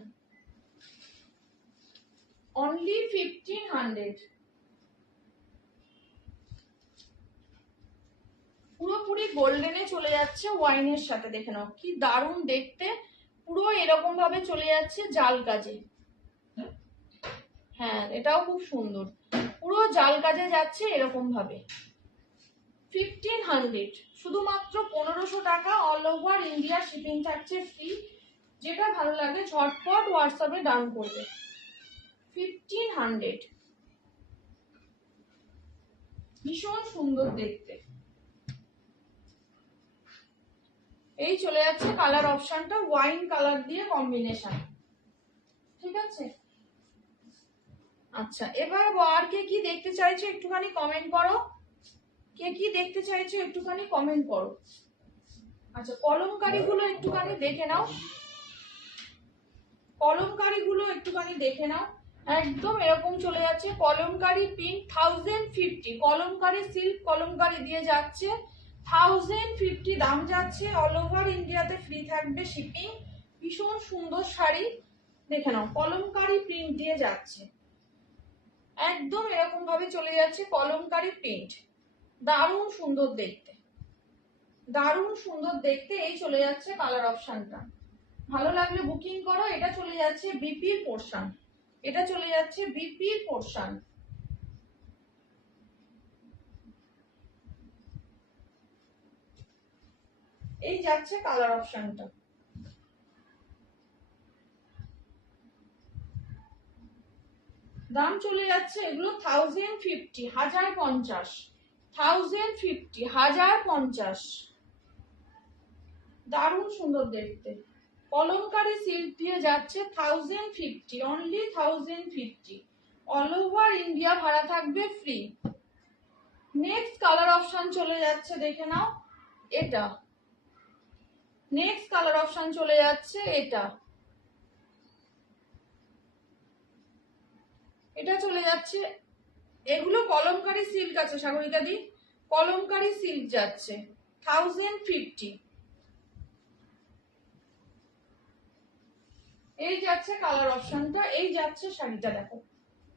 অনলি 1500। পুরোপুরি গোল্ডেনে চলে যাচ্ছে ওয়াইনের সাথে, দেখে নাও কি দারুণ দেখতে, পুরো এরকম ভাবে চলে যাচ্ছে জাল কাজে। হ্যাঁ, এটাও খুব সুন্দর, পুরো জাল কাজে যাচ্ছে এরকম ভাবে। 1500, শুধুমাত্র 1500 টাকা, অল ওভার ইন্ডিয়া শিপিং থাকছে ফ্রি। যেটা ভালো লাগে ঝটপট হোয়াটসঅ্যাপে ডান করবে। 1500, ভীষণ সুন্দর দেখতে। এই চলে যাচ্ছে কালার অপশনটা, ওয়াইন কালার দিয়ে কম্বিনেশন, ঠিক আছে। আচ্ছা, এবার আর কে কি দেখতে চাইছো একটুখানি কমেন্ট করো, কে কি দেখতে চাইছো একটুখানি কমেন্ট করো। আচ্ছা, কলমকারি গুলো একটুখানি দেখে নাও, কলমকারি গুলো একটুখানি দেখে নাও, একদম এরকম চলে যাচ্ছে কলমকারি পিঙ্ক, 1050, কলমকারি সিল্ক কলমকারি দিয়ে যাচ্ছে 1050 দাম যাচ্ছে। অল ওভার ইন্ডিয়াতে ফ্রি থাকবে শিপিং। ভীষণ সুন্দর শাড়ি, দেখে নাও, কলমকারি প্রিন্ট দিয়ে যাচ্ছে, একদম এরকম ভাবে চলে যাচ্ছে কলমকারি প্রিন্ট, দারুণ সুন্দর দেখতে, দারুণ সুন্দর দেখতে। এই চলে যাচ্ছে কালার অপশনটা, ভালো লাগলে বুকিং করো। এটা চলে যাচ্ছে বিপির পোর্শন, এটা চলে যাচ্ছে বিপির পোর্শন। এই যাচ্ছে কালার অপশনটা, দাম চলে যাচ্ছে এগুলো 1050, 1050, 1050, 1050, দারুণ সুন্দর দেখতে। কলমকারী সিল্ক দিয়ে যাচ্ছে 1050, অনলি 1050, অল ওভার ইন্ডিয়া ভাড়া থাকবে ফ্রি। নেক্সট কালার অপশন চলে যাচ্ছে, দেখে নাও এটা। নেক্সট কালার অপশন চলে যাচ্ছে এটা, এটা চলে যাচ্ছে। এগুলো কলমকারী সিল্ক আছে সাগরিকা দি, কলমকারী সিল্ক যাচ্ছে 1050। এই যাচ্ছে কালার অপশনটা, এই যাচ্ছে শাড়িটা, দেখো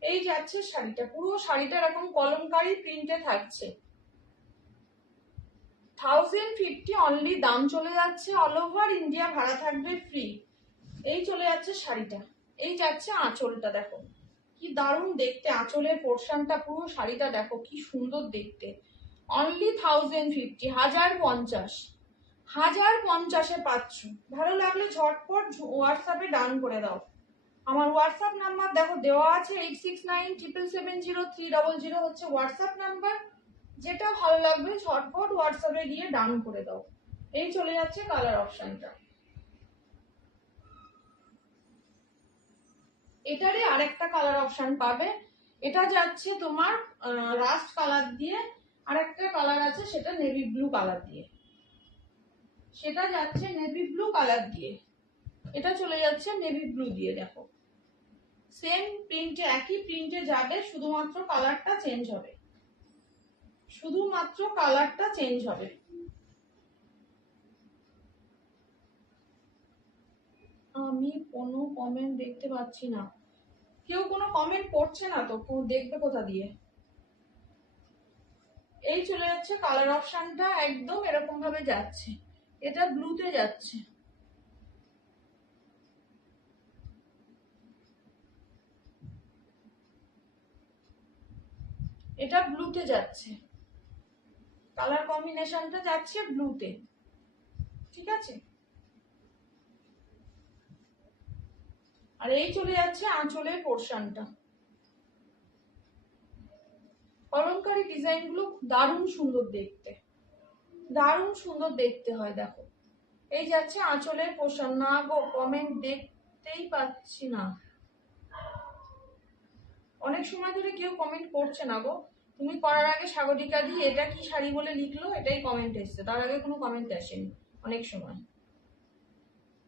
এই যাচ্ছে শাড়িটা, পুরো শাড়িটা এরকম কলমকারী প্রিন্টে থাকছে 1050 অনলি, দাম চলে যাচ্ছে, অল ওভার ইন্ডিয়া ভাড়া থাকবে ফ্রি। এই চলে যাচ্ছে শাড়িটা, এই যাচ্ছে আঁচলটা, দেখো কি দারুণ দেখতে, আঁচলের পোর্শনটা পুরো শাড়িটা দেখো কি সুন্দর দেখতে, অনলি 1050, 1050, 1050-এ পাচ্ছ। ভালো লাগলে ঝটপট হোয়াটসঅ্যাপে ডান করে দাও। আমার হোয়াটসঅ্যাপ নাম্বার দেখো দেওয়া আছে, 8697770300 হচ্ছে হোয়াটসঅ্যাপ নাম্বার। যেটা ভালো লাগবে ঝটপট হোয়াটসঅ্যাপে গিয়ে ডান করে দাও। এই চলে যাচ্ছে কালার অপশনটা। এটারই আরেকটা কালার অপশন পাবে, এটা যাচ্ছে তোমার রাস্ট কালার দিয়ে, আরেকটা কালার আছে সেটা নেভি ব্লু কালার দিয়ে, সেটা যাচ্ছে নেভি ব্লু কালার দিয়ে, এটা চলে যাচ্ছে নেভি ব্লু দিয়ে। দেখো সেম প্রিন্টে, একই প্রিন্টে যাবে, শুধুমাত্র কালারটা চেঞ্জ হবে, শুধুমাত্র কালারটা চেঞ্জ হবে। আমি কোনো কমেন্ট দেখতে পাচ্ছি না, কেউ কোনো কমেন্ট করছে না তো, দেখবে কোথা দিয়ে। এই চলে যাচ্ছে কালার অপশনটা, একদম এরকম ভাবে যাচ্ছে, এটা ব্লুতে যাচ্ছে, এটা ব্লুতে যাচ্ছে, কালার কম্বিনেশনটা যাচ্ছে ব্লুতে, ঠিক আছে। আর এই চলে যাচ্ছে আঁচলের পোর্শনটা। কলমকারী ডিজাইন গুলো দারুণ সুন্দর দেখতে, দারুণ সুন্দর দেখতে হয়। দেখো এই যাচ্ছে আঁচলের পোর্শন। না গো, কমেন্ট দেখতেই পাচ্ছি না, অনেক সময় ধরে কেউ কমেন্ট করছে না গো। তুমি করার আগে স্বাগতিকা দি এটা কি শাড়ি বলে লিখলো, এটাই কমেন্ট এসছে, তার আগে কোনো কমেন্ট আসেনি অনেক সময়।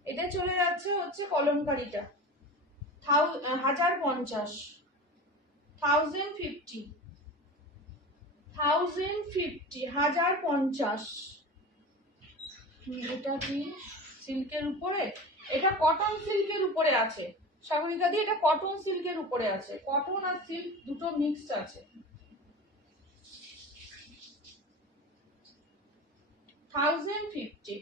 এটা চলে যাচ্ছে হচ্ছে কলমকারীটা 1050, 1050, 1050। এটা কি সিল্কের উপরে, এটা কটন সিল্কের উপরে আছে সাগরিকা দি, এটা কটন সিল্কের উপরে আছে, কটন আর সিল্ক দুটো মিক্সড আছে। 1050।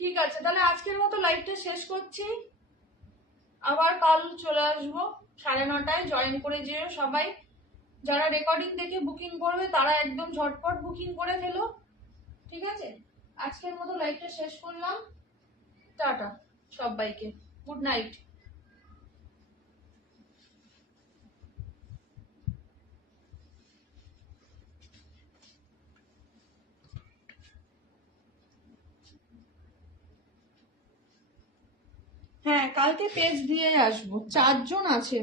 ঠিক আছে, তাহলে আজকের মতো লাইভটা শেষ করছি, আবার কাল চলে আসবো 9:30 জয়েন করে যেও সবাই। যারা রেকর্ডিং দেখে বুকিং করবে তারা একদম ঝটপট বুকিং করে ফেলো, ঠিক আছে। আজকের মতো লাইভটা শেষ করলাম, টাটা সবাইকে, গুড নাইট। হ্যাঁ কালকে পেজ দিয়ে আসবো, 4 জন আছে।